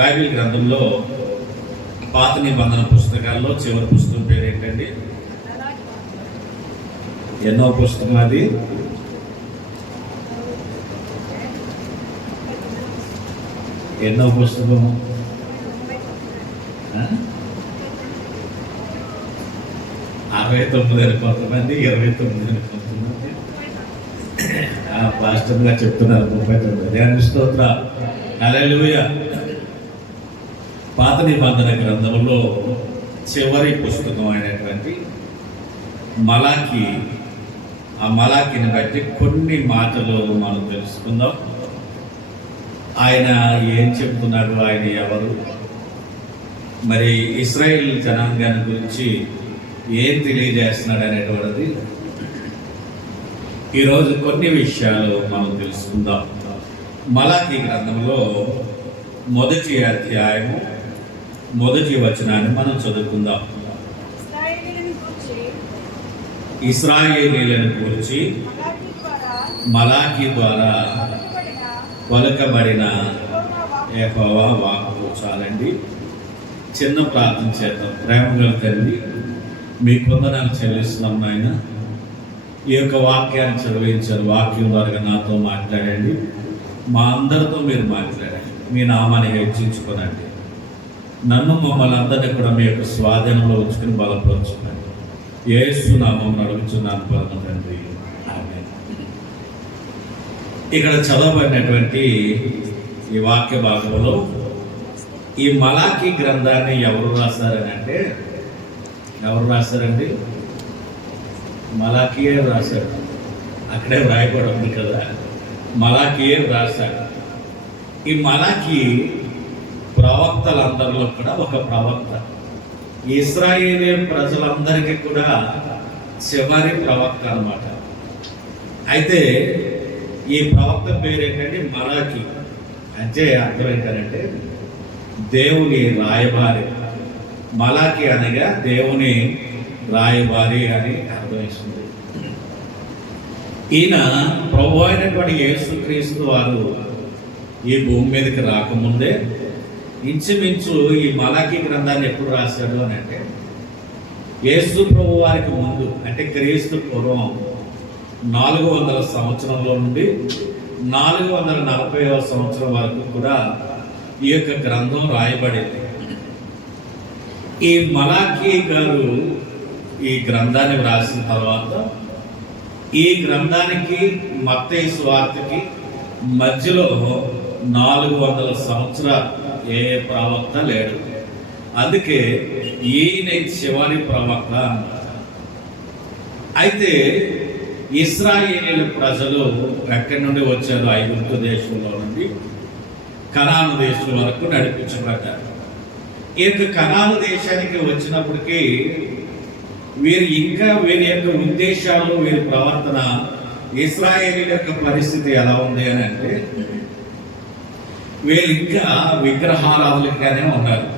Bible గ్రంథంలో పాత నిబంధన పుస్తకాల్లో చివరి పుస్తకం పేరు ఏంటండి? ఎన్నో పుస్తకం అది? ఎన్నో పుస్తకం? 69 అని కొంతమంది, 29 అని కొంతమంది. పాస్టర్ గారు చెప్తున్నారు 39. దేవుని స్తోత్రం, హల్లెలూయా. పాత నిబంధన గ్రంథంలో చివరి పుస్తకం అయినటువంటి మలాకి, ఆ మలాకిని బట్టి కొన్ని మాటలు మనం తెలుసుకుందాం. ఆయన ఏం చెప్తున్నాడు, ఆయన ఎవరు, మరి ఇశ్రాయేల్ జనాంగాన్ని గురించి ఏం తెలియజేస్తున్నాడు అనేటువంటిది ఈరోజు కొన్ని విషయాలు మనం తెలుసుకుందాం. మలాకి గ్రంథంలో 1వ అధ్యాయము 1వ వచనాన్ని మనం చదువుకుందాం. ఇశ్రాయేలీలను గురించి మలాకి ద్వారా పలుకబడిన యెహోవా వాక్కు. చాలండి, చిన్న ప్రార్థన చేద్దాం. ప్రేమగల తండ్రి, మీ వందనాలు చెల్లిస్తున్నాం నాయన. ఈ యొక్క వాక్యాన్ని చదివించారు, వాక్యం ద్వారా నాతో మాట్లాడండి, మా అందరితో మీరు మాట్లాడండి, మీ నామాన్ని హెచ్చించుకోనండి. నన్ను మమ్మల్ని అందరినీ కూడా మీ యొక్క స్వాధీనంలో ఉంచుకుని బలపరుచుకోండి. యేసు నామం అడుగుచున్నాను పరమ తండ్రి, ఆమేన్. ఇక్కడ చదవబడినటువంటి ఈ వాక్య భాగంలో ఈ మలాకి గ్రంథాన్ని ఎవరు రాశారని అంటే, ఎవరు రాశారండి? మలాకియే రాశాడు. అక్కడే వ్రాయబడి ఉంది కదా, మలాకియే రాశాడు. ఈ మలాకి ప్రవక్తలందరిలో కూడా ఒక ప్రవక్త. ఇశ్రాయేలు ప్రజలందరికీ కూడా చివరి ప్రవక్త అన్నమాట. అయితే ఈ ప్రవక్త పేరు ఏంటంటే మలాకి. అంటే అర్థం ఏంటంటే దేవుని రాయబారి. మలాకి అనగా దేవుని రాయబారి అని అర్థమిస్తుంది. ఈయన ప్రభు అయినటువంటి యేసుక్రీస్తు వారు ఈ భూమి మీదకి రాకముందే ఇంచుమించు ఈ మలాకి గ్రంథాన్ని ఎప్పుడు రాశాడు అని అంటే, యేసు ప్రభు వారికి ముందు, అంటే క్రీస్తు పూర్వం 400 సంవత్సరంలో నుండి 440వ సంవత్సరం వరకు కూడా ఈ యొక్క గ్రంథం రాయబడింది. ఈ మలాకి గారు ఈ గ్రంథాన్ని వ్రాసిన తర్వాత ఈ గ్రంథానికి మత్తయి సువార్తకి మధ్యలో 400 సంవత్సరాలు ఏ ప్రవక్త లేడు. అందుకే ఈయన చివరి ప్రవక్త అన్నారు. అయితే ఇశ్రాయేలు ప్రజలు ఎక్కడి నుండి వచ్చారు? ఐగుప్తు దేశంలో నుండి కనాను దేశం వరకు నడిపించబడ్డారు. ఈ యొక్క కనాను దేశానికి వచ్చినప్పటికీ వీరి యొక్క ఉద్దేశాలు, వీరి ప్రవర్తన, ఇశ్రాయేలు యొక్క పరిస్థితి ఎలా ఉంది అని అంటే, వీళ్ళు ఇంకా విగ్రహారాధులుగానే ఉన్నారు.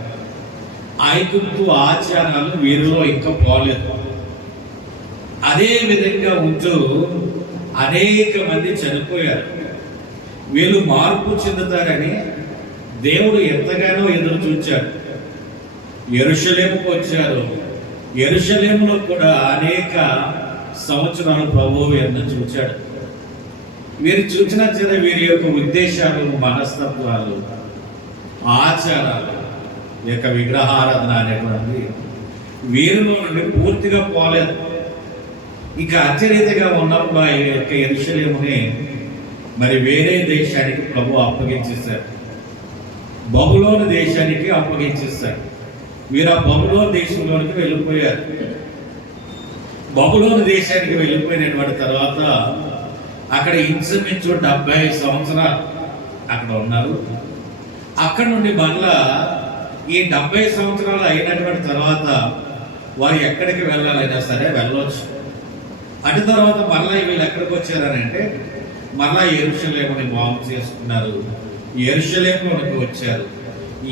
ఐగుప్తు ఆచారాలు వీరిలో ఇంకా పోలేదు. అదే విధంగా ఉంటూ అనేక మంది చనిపోయారు. వీళ్ళు మార్పు చెందుతారని దేవుడు ఎంతగానో ఎదురు చూచాడు. యెరూషలేముకు వచ్చారు. యెరూషలేములో కూడా అనేక సంవత్సరాలు ప్రభువు ఎదురు చూచాడు. వీరు చూసిన చిన్న వీరి యొక్క ఉద్దేశాలు, మనస్తత్వాలు, ఆచారాలు, యొక్క విగ్రహారాధన అనేటువంటి వీరిలో నుండి పూర్తిగా పోలేదు. ఇక అత్యరీతిగా ఉన్నప్పుడు ఆ యొక్క యెరూషలేముని మరి వేరే దేశానికి ప్రభు అప్పగించేశారు. బబులోను దేశానికి అప్పగించేశారు. వీరు ఆ బబులోను దేశంలోనికి వెళ్ళిపోయారు. బబులోను దేశానికి వెళ్ళిపోయినటువంటి తర్వాత అక్కడ ఇంచుమించు 70 సంవత్సరాలు అక్కడ ఉన్నారు. అక్కడ నుండి మళ్ళా ఈ 70 సంవత్సరాలు అయినటువంటి తర్వాత వారు ఎక్కడికి వెళ్ళాలైనా సరే వెళ్ళవచ్చు. అటు తర్వాత మళ్ళీ వీళ్ళు ఎక్కడికి వచ్చారని అంటే, మళ్ళా యెరూషలేముని బాగు చేసుకున్నారు. యెరూషలేములోనికి వచ్చారు.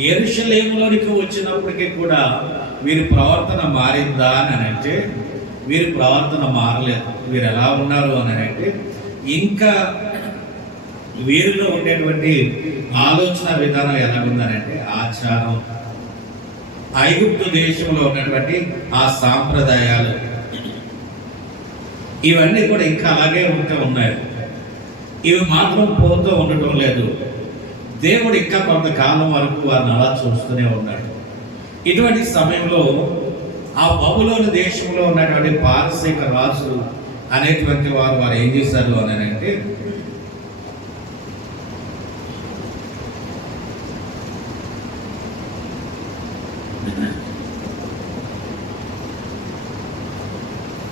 యెరూషలేములోనికి వచ్చినప్పటికీ కూడా వీరి ప్రవర్తన మారిందా అని అంటే, వీరి ప్రవర్తన మారలేదు. వీరు ఎలా ఉన్నారు అని అంటే, ఇంకా వీరిలో ఉండేటువంటి ఆలోచన విధానం ఎలా ఉందనంటే ఆచారం, ఐగుప్తు దేశంలో ఉన్నటువంటి ఆ సాంప్రదాయాలు, ఇవన్నీ కూడా ఇంకా అలాగే ఉన్నాయి. ఇవి మాత్రం పోతూ ఉండటం లేదు. దేవుడు ఇంకా కొంతకాలం వరకు వారిని అలా చూస్తూనే ఉన్నాడు. ఇటువంటి సమయంలో ఆ బబులోను దేశంలో ఉన్నటువంటి పారసీక రాజులు అనేటువంటి వారు ఏం చేశారు అని అంటే,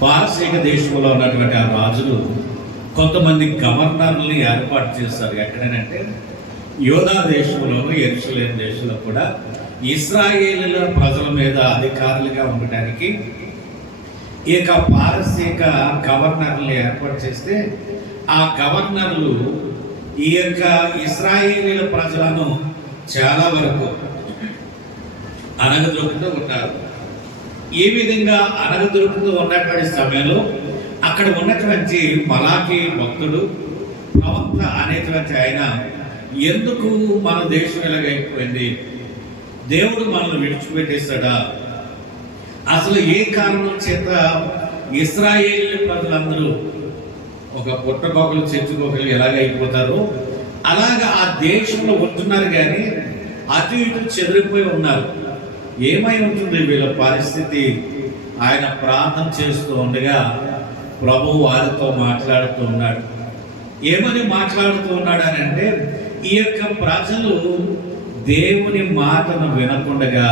పారసీక దేశంలో ఉన్నటువంటి ఆ రాజులు కొంతమంది గవర్నర్ని ఏర్పాటు చేస్తారు. ఎక్కడనంటే యోధా దేశంలోను, యెరూషలేము దేశంలో కూడా ఇశ్రాయేలుల ప్రజల మీద అధికారులుగా ఉండటానికి ఈ యొక్క పారసీక గవర్నర్లు ఏర్పాటు చేస్తే, ఆ గవర్నర్లు ఈ యొక్క ఇశ్రాయేలీల ప్రజలను చాలా వరకు అనగదొక్కుతూ ఉన్నారు. ఈ విధంగా అనగదొరుకుతూ ఉన్నటువంటి సమయంలో అక్కడ ఉన్నటువంటి మలాకి భక్తుడు, ప్రవక్త అనేటువంటి ఆయన, ఎందుకు మన దేశం ఇలాగైపోయింది, దేవుడు మనల్ని విడిచిపెట్టేస్తాడా, అసలు ఏ కారణం చేత ఇశ్రాయేలు ప్రజలందరూ ఒక పుట్టగొకలు చెట్టుగొకలు ఎలాగైపోతారో అలాగా ఆ దేశంలో ఉంటున్నారు, కానీ అటు ఇటు చెదిరిపోయి ఉన్నారు. ఏమై ఉంటుంది వీళ్ళ పరిస్థితి? ఆయన ప్రార్థన చేస్తూ ఉండగా ప్రభువు వారితో మాట్లాడుతూ ఉన్నాడు. ఏమని మాట్లాడుతూ ఉన్నాడు అని అంటే, ఈ యొక్క ప్రజలు దేవుని మాటను వినకుండగా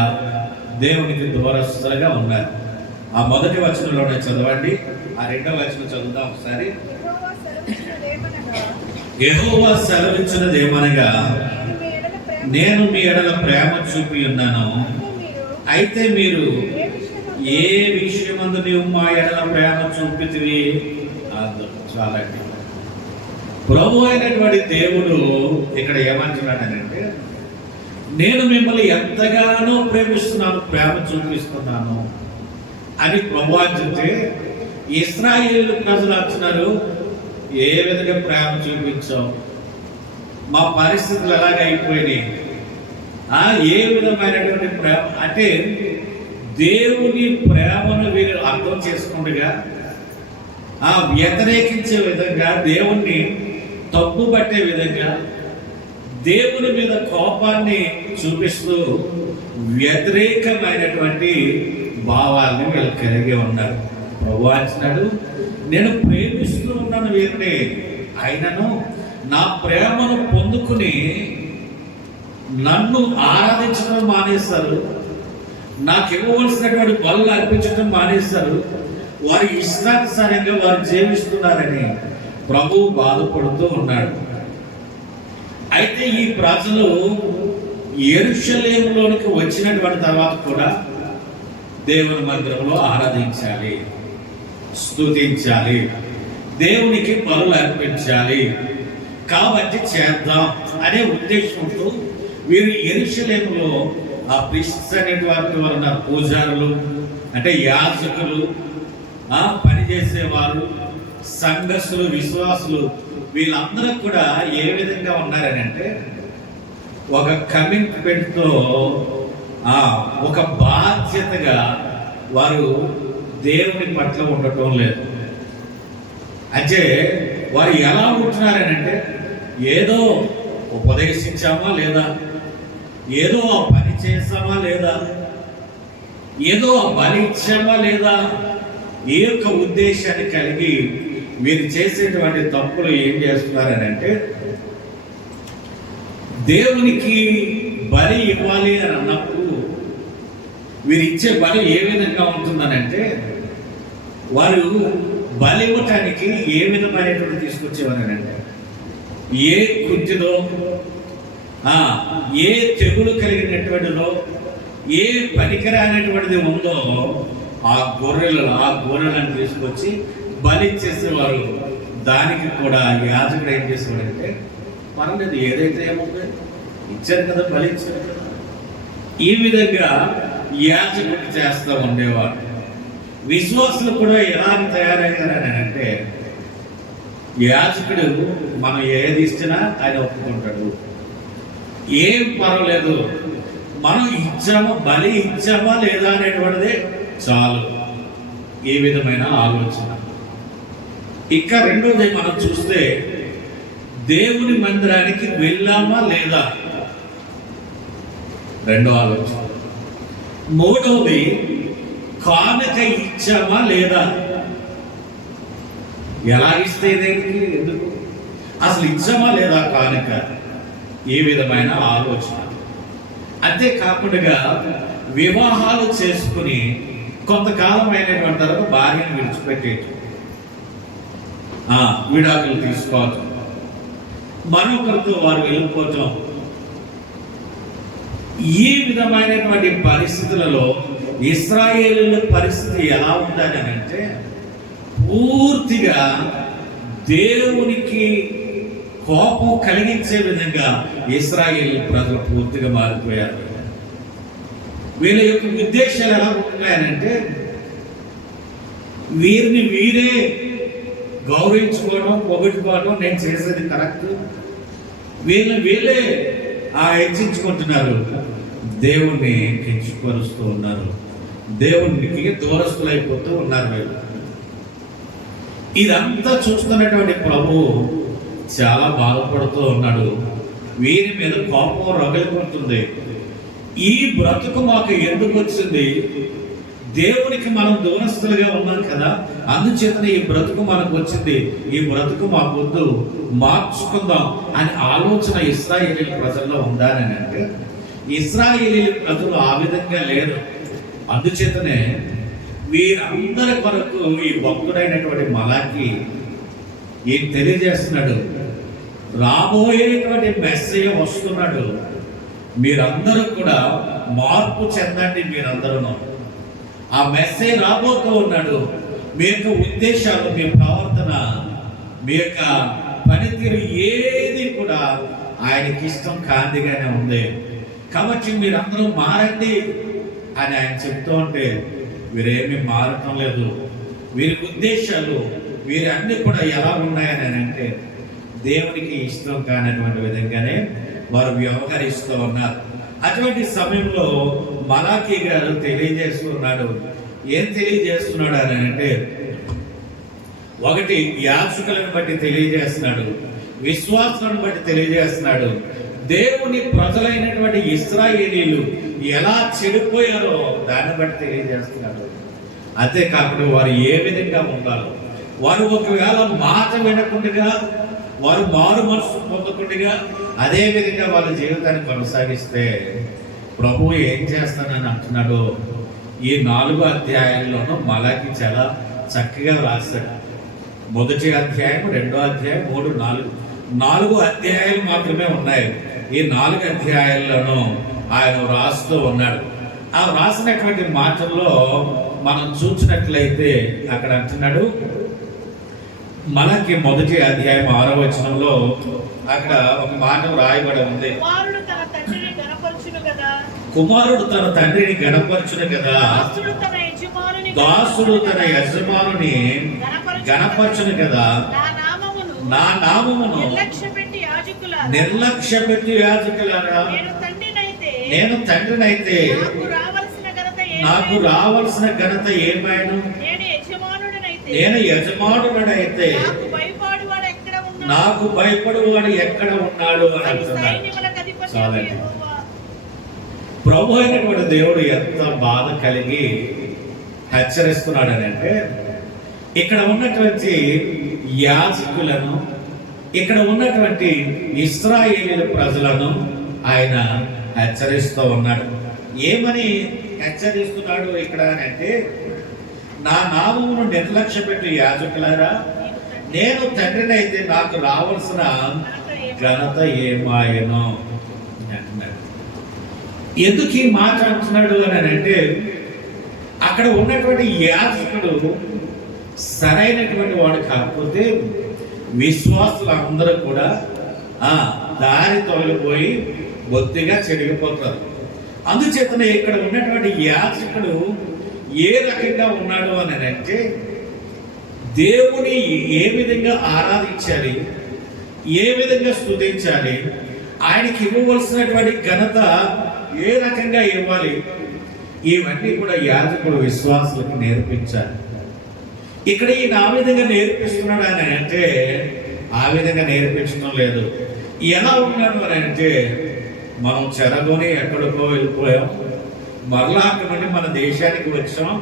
దేవునికి దూరస్తులుగా ఉన్నారు. ఆ మొదటి వచనంలోనే చదవండి, ఆ రెండవ వచనం చదువుదాం ఒకసారి. యెహోవా సెలవిచ్చినదేమనగా, నేను మీ ఎడల ప్రేమ చూపి ఉన్నాను, అయితే మీరు ఏ విషయమందు నీవు మా ఎడల ప్రేమ చూపితివి. చాలా ప్రభు అయినటువంటి దేవుడు ఇక్కడ ఏమంటున్నాడనంటే, నేను మిమ్మల్ని ఎంతగానో ప్రేమిస్తున్నాను, ప్రేమ చూపిస్తున్నాను అని ప్రభు అంటుంటే, ఇశ్రాయేలు ప్రజలు అంటున్నారు, ఏ విధంగా ప్రేమ చూపించావు, మా పరిస్థితులు ఎలాగైపోయినాయి, ఏ విధమైనటువంటి ప్రేమ అంటే దేవుని ప్రేమను వీరు అర్థం చేసుకుండగా వ్యతిరేకించే విధంగా, దేవుణ్ణి తప్పు పట్టే విధంగా, దేవుని మీద కోపాన్ని చూపిస్తూ వ్యతిరేకమైనటువంటి భావాల్ని వీళ్ళు కలిగి ఉన్నారు. ప్రభువు అంటున్నాడు, నేను ప్రేమిస్తూ ఉన్నాను వీరిని, అయినను నా ప్రేమను పొందుకుని నన్ను ఆరాధించడం మానేస్తారు, నాకు ఇవ్వవలసినటువంటి బలులు అర్పించడం మానేస్తారు, వారి ఇష్టానుసారంగా వారు జీవిస్తున్నారని ప్రభువు బాధపడుతూ ఉన్నాడు. అయితే ఈ ప్రజలు యెరూషలేములోనికి వచ్చినటువంటి తర్వాత కూడా దేవుని మందిరంలో ఆరాధించాలి, స్తుతించాలి, దేవునికి బలులు అర్పించాలి, కాబట్టి చేద్దాం అనే ఉద్దేశంతో వీరు యెరూషలేములో ఆ ప్రీస్ట్స్ అనేటువంటి వారు ఉన్నారు, పూజారులు అంటే యాజకులు, పనిచేసేవారు, సంఘస్థులు, విశ్వాసులు, వీళ్ళందరూ కూడా ఏ విధంగా ఉన్నారని అంటే, ఒక కమిట్మెంట్తో, ఒక బాధ్యతగా వారు దేవుని పట్ల ఉండటం లేదు. అంటే వారు ఎలా ఉంటున్నారని అంటే, ఏదో ఉపదేశించామా లేదా, ఏదో ఆ పని చేసామా లేదా, ఏదో ఆ బలి ఇచ్చామా లేదా, ఈ యొక్క ఉద్దేశాన్ని కలిగి మీరు చేసేటువంటి తప్పులు ఏం చేస్తున్నారని అంటే, దేవునికి బలి ఇవ్వాలి అని అన్నప్పుడు వీరు ఇచ్చే బలి ఏ విధంగా ఉంటుందనంటే, వారు బలి ఇవ్వటానికి ఏ విధమైనటువంటి తీసుకొచ్చేవారనంటే, ఏ కుంటిదో, ఏ తెగులు కలిగినటువంటిదో, ఏ పనికిరానటువంటిది ఉందో ఆ గొర్రెలను తీసుకొచ్చి బలి చేసేవారు. దానికి కూడా యాజకుడు ఏం చేసేవాడంటే, పర్లేదు ఏదైతే ఏముందో ఇచ్చారు కదా, బలి ఇచ్చారు కదా, ఈ విధంగా యాజకుడు చేస్తూ ఉండేవాడు. విశ్వాసులు కూడా ఎలా తయారయ్యారని అంటే, యాజకుడు మనం ఏది ఇచ్చినా ఆయన ఒప్పుకుంటాడు, ఏం పర్వాలేదు, మనం ఇచ్చామా, బలి ఇచ్చామా లేదా అనేటువంటిది చాలు. ఏ విధమైన ఆలోచన. ఇక రెండోది మనం చూస్తే దేవుని మందిరానికి వెళ్ళామా లేదా, రెండో ఆలోచన. మూడవది కానుక ఇచ్చామా లేదా. ఎలా ఇస్తే దేనికి, ఎందుకు, అసలు ఇచ్చామా లేదా కానుక, ఏ విధమైన ఆలోచన. అంతేకాకుండా వివాహాలు చేసుకుని కొంతకాలం అయినటువంటి తర్వాత భార్యను విడిచిపెట్టేయటం, విడాకులు తీసుకోవటం, మరొకరితో వారు వెళ్ళిపోవటం. ఈ విధమైనటువంటి పరిస్థితులలో ఇశ్రాయేలీయుల పరిస్థితి ఎలా ఉందని అంటే పూర్తిగా దేవునికి కోపం కలిగించే విధంగా ఇశ్రాయేలు ప్రజలు పూర్తిగా మారిపోయారు. వీళ్ళ యొక్క ఉద్దేశాలు ఎలా ఉంటున్నాయనంటే వీరిని వీరే గౌరవించుకోవడం, పొగట్టుకోవడం, నేను చేసేది కరెక్ట్, వీళ్ళని వీళ్ళే హెచ్చించుకుంటున్నారు, దేవుణ్ణి కించపరుస్తూ ఉన్నారు, దేవునికి దూరస్తులైపోతూ ఉన్నారు వీళ్ళు. ఇదంతా చూస్తున్నటువంటి ప్రభువు చాలా బాధపడుతూ ఉన్నాడు. వీరి మీద కోపం రగిలిపోతుంది. ఈ బ్రతుకు మాకు ఎందుకు వచ్చింది, దేవునికి మనం దూరస్తులుగా ఉన్నాం కదా, అందుచేతనే ఈ బ్రతుకు మనకు వచ్చింది, ఈ బ్రతుకు మా వద్దు, మార్చుకుందాం అని ఆలోచన ఇశ్రాయేలీయుల ప్రజల్లో ఉందని అంటే ఇశ్రాయేలీయుల ప్రజలు ఆ విధంగా లేరు. అందుచేతనే వీరందరి కొరకు ఈ భక్తుడైనటువంటి మలాకి ఏం తెలియజేస్తున్నాడు, రాబోయేటువంటి మెస్సయ్య వస్తున్నాడు, మీరందరూ కూడా మార్పు చెందండి. మీరందరూ ఆ మెస్సయ్య రాబోతూ ఉన్నాడు. మీ యొక్క ఉద్దేశాలు, మీ ప్రవర్తన, మీ యొక్క పనితీరు ఏది కూడా ఆయనకి ఇష్టం కాంతిగానే ఉంది. కాబట్టి మీరందరూ మారండి అని ఆయన చెప్తూ ఉంటే వీరేమీ మారటం లేదు. వీరి ఉద్దేశాలు, వీరి అన్ని కూడా ఎలా ఉన్నాయని అంటే దేవునికి ఇష్టం కానటువంటి విధంగానే వారు వ్యవహరిస్తూ ఉన్నారు. అటువంటి సమయంలో మలాకీ గారు తెలియజేస్తున్నాడు. ఏం తెలియజేస్తున్నాడు అని అంటే ఒకటి యాజకులను బట్టి తెలియజేస్తున్నాడు, విశ్వాసాలను బట్టి తెలియజేస్తున్నాడు, దేవుని ప్రజలైనటువంటి ఇశ్రాయేలీయులు ఎలా చెడిపోయారో దాన్ని బట్టి తెలియజేస్తున్నాడు. అంతేకాకుండా వారు ఏ విధంగా ఉండాలో, వారు ఒకవేళ మాట వినకుండా, వారు మారు మనసు పొందకుండా అదే విధంగా వాళ్ళ జీవితాన్ని కొనసాగిస్తే ప్రభువు ఏం చేస్తానని అంటున్నాడో ఈ 4 అధ్యాయాల్లోనూ మలాకి చాలా చక్కగా రాశాడు. 1వ అధ్యాయం, 2వ అధ్యాయం, 3, 4 అధ్యాయాలు మాత్రమే ఉన్నాయి. ఈ 4 అధ్యాయాల్లోనూ ఆయన రాస్తూ ఉన్నాడు. ఆ రాసినటువంటి మాటల్లో మనం చూసినట్లయితే అక్కడ అంటున్నాడు, మలాకి 1వ అధ్యాయం 6వ వచనంలో అక్కడ ఒక మాట రాయబడి ఉంది, కుమారుడు తన తండ్రిని గణపరచును కదా, దాసుడు తన యజమానుని గణపరచును కదా, నా నామమును నిర్లక్ష్య పెట్టి యాజకులారా, నేను తండ్రినైతే నాకు రావలసిన ఘనత ఏమైనా, నేను యజమానుడైతే నాకు భయపడువాడు ఎక్కడ ఉన్నాడు అని అంటున్నాడు. ప్రభు అయినటువంటి దేవుడు ఎంత బాధ కలిగి హెచ్చరిస్తున్నాడు అని అంటే ఇక్కడ ఉన్నటువంటి యాజకులను, ఇక్కడ ఉన్నటువంటి ఇశ్రాయేలీయుల ప్రజలను ఆయన హెచ్చరిస్తూ ఉన్నాడు. ఏమని హెచ్చరిస్తున్నాడు ఇక్కడ అని అంటే, నా నామమును నిర్లక్ష్య పెట్టి యాజకులారా, నేను తండ్రినైతే నాకు రావాల్సిన ఘనత ఏమాయనో అంటున్నాడు. ఎందుకు ఈ మాట అంటున్నాడు అని అంటే అక్కడ ఉన్నటువంటి యాజకుడు సరైనటువంటి వాడు కాకపోతే విశ్వాసులు అందరూ కూడా దారి తొలగిపోయి బొత్తిగా చెడిగిపోతారు. అందుచేతనే ఇక్కడ ఉన్నటువంటి యాజకుడు ఏ రకంగా ఉన్నాడు అని అంటే దేవుని ఏ విధంగా ఆరాధించాలి, ఏ విధంగా స్తుతించాలి, ఆయనకి ఇవ్వవలసినటువంటి ఘనత ఏ రకంగా ఇవ్వాలి, ఇవన్నీ కూడా యాజకుడు విశ్వాసులకు నేర్పించాలి. ఇక్కడ ఈయన ఆ విధంగా నేర్పిస్తున్నాడు అని అంటే ఆ విధంగా నేర్పించడం లేదు. ఎలా ఉన్నాడు అని అంటే మనం చెరగొని ఎక్కడికో వెళ్ళిపోయాం, మరలా అక్కడి నుండి మన దేశానికి వచ్చాం,